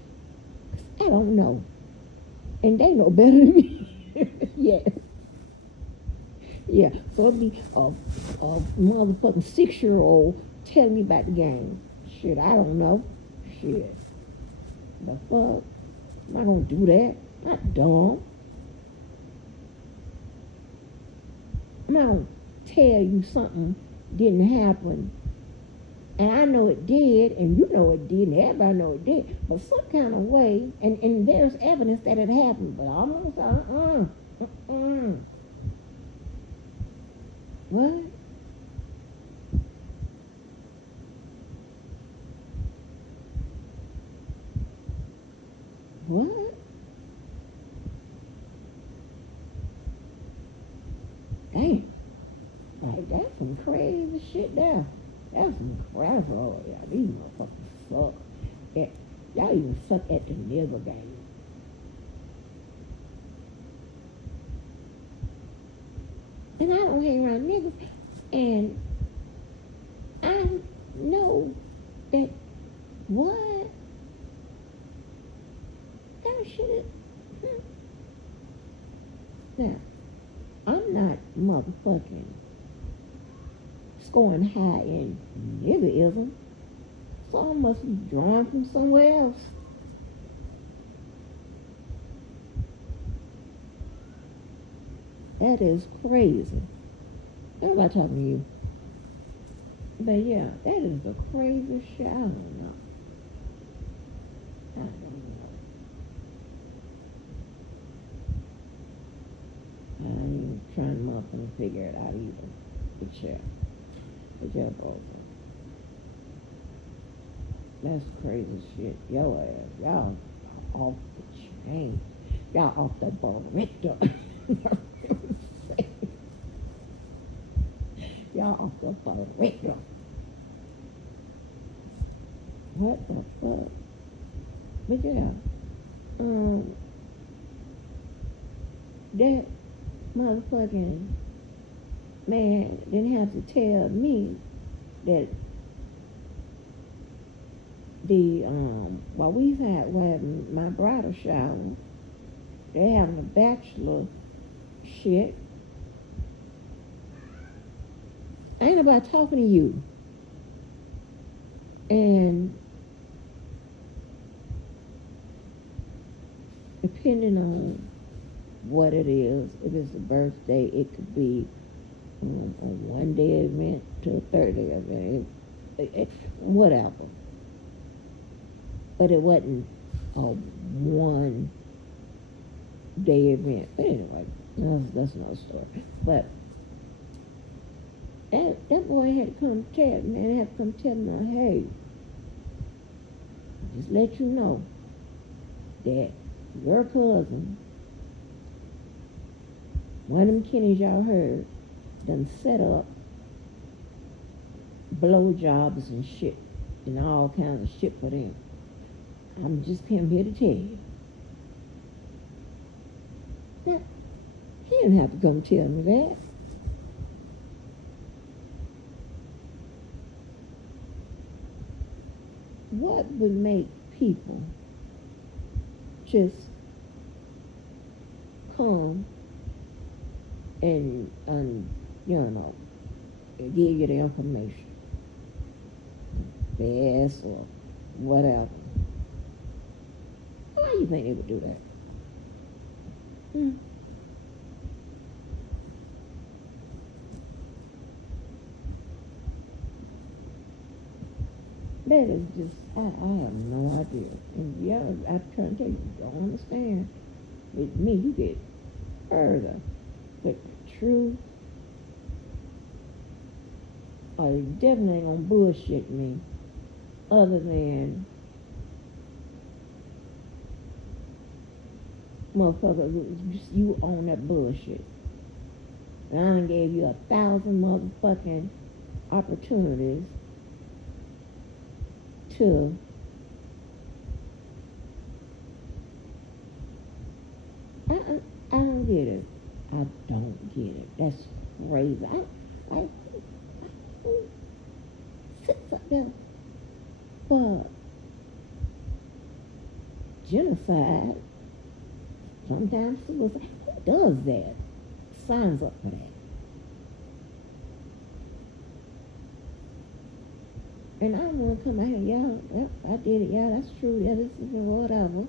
'Cause I don't know. And they know better than me. Yes. Yeah. So it'll be a motherfucking 6-year-old telling me about the game. Shit, I don't know. Shit. The fuck? I'm not gonna do that. Not dumb. I'm not gonna tell you something didn't happen. And I know it did, and you know it did, and everybody know it did. But some kind of way, and there's evidence that it happened, but almost, What? What? Damn. Like, that's some crazy shit there. That's some crap. Oh, yeah, these motherfuckers suck. Yeah, y'all even suck at the nigga game. And I don't hang around niggas. And I know that what? That shit is. Now, I'm not motherfucking scoring high in niggerism. So I must be drawn from somewhere else. That is crazy. I'm not talking to you. But yeah, that is the craziest shit. I don't know. I don't know. I ain't even trying to motherfucking figure it out either. But yeah. But yeah, Bozo. That's crazy shit. Yo ass. Y'all off the chain. Y'all off the burrito. Y'all off the burrito. What the fuck? But yeah. That motherfucking man didn't have to tell me that while we had my bridal shower, they having a bachelor shit. Ain't nobody talking to you. And depending on what it is. If it's a birthday, it could be a 1-day event to a 30-day event. Whatever. But it wasn't a 1-day event. But anyway, that's another story. But that boy had to come tell me, and had to come tell me, hey, just let you know that your cousin, one of them Kennys y'all heard, done set up blowjobs and shit and all kinds of shit for them. I'm just came here to tell you. Now, he didn't have to come tell me that. What would make people just come and give you the information, BS or whatever? Why do you think they would do that? That is just, I have no idea. And yeah, I'm trying to tell you, you don't understand. With me, you get further. But the truth, or you definitely ain't gonna bullshit me, other than motherfucker, you own that bullshit. And I done gave you 1,000 motherfucking opportunities to I don't get it. I don't get it. That's crazy. I sits up there for genocide, sometimes suicide. Who does that? Signs up for that. And I don't want to come out here, yeah, I did it, yeah, that's true, yeah, this is whatever.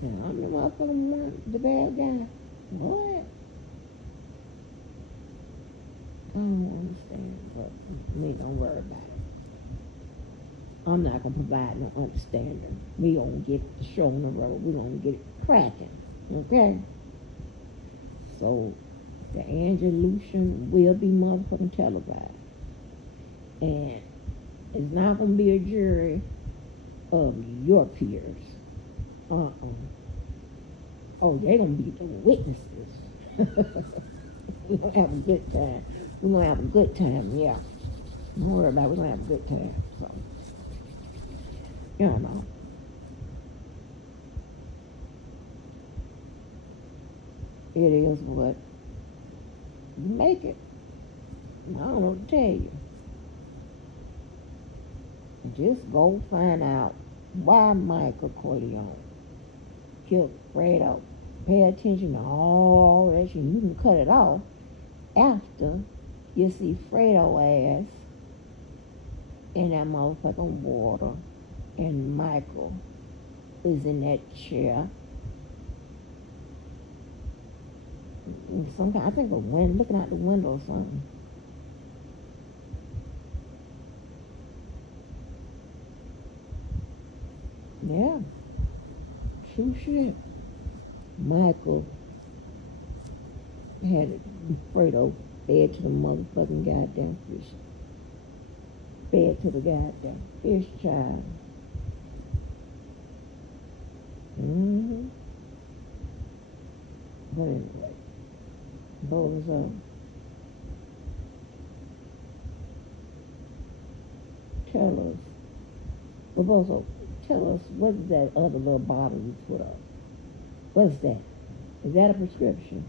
Now, I'm the motherfucking one, the bad guy. What? I don't understand, but me, don't worry about it. I'm not going to provide no understanding. We going to get the show on the road. We going to get it cracking, okay? So, the Angelution will be motherfucking televised. And it's not going to be a jury of your peers. Oh, they're going to be the witnesses. We're going to have a good time. We're going to have a good time, yeah. Don't worry about it. We're going to have a good time. So, you know. It is what you make it. I don't know what to tell you. Just go find out why Michael Corleone killed Fredo. Pay attention to all that shit. You can cut it off after you see Fredo ass in that motherfucking water and Michael is in that chair. Some kind, I think a wind, looking out the window or something. Yeah, true shit. Michael had Fredo fed to the motherfucking goddamn fish. Fed to the goddamn fish child. But anyway, Bozo. Tell us. Well, Bozo, tell us, what is that other little bottle you put up? What's that? Is that a prescription?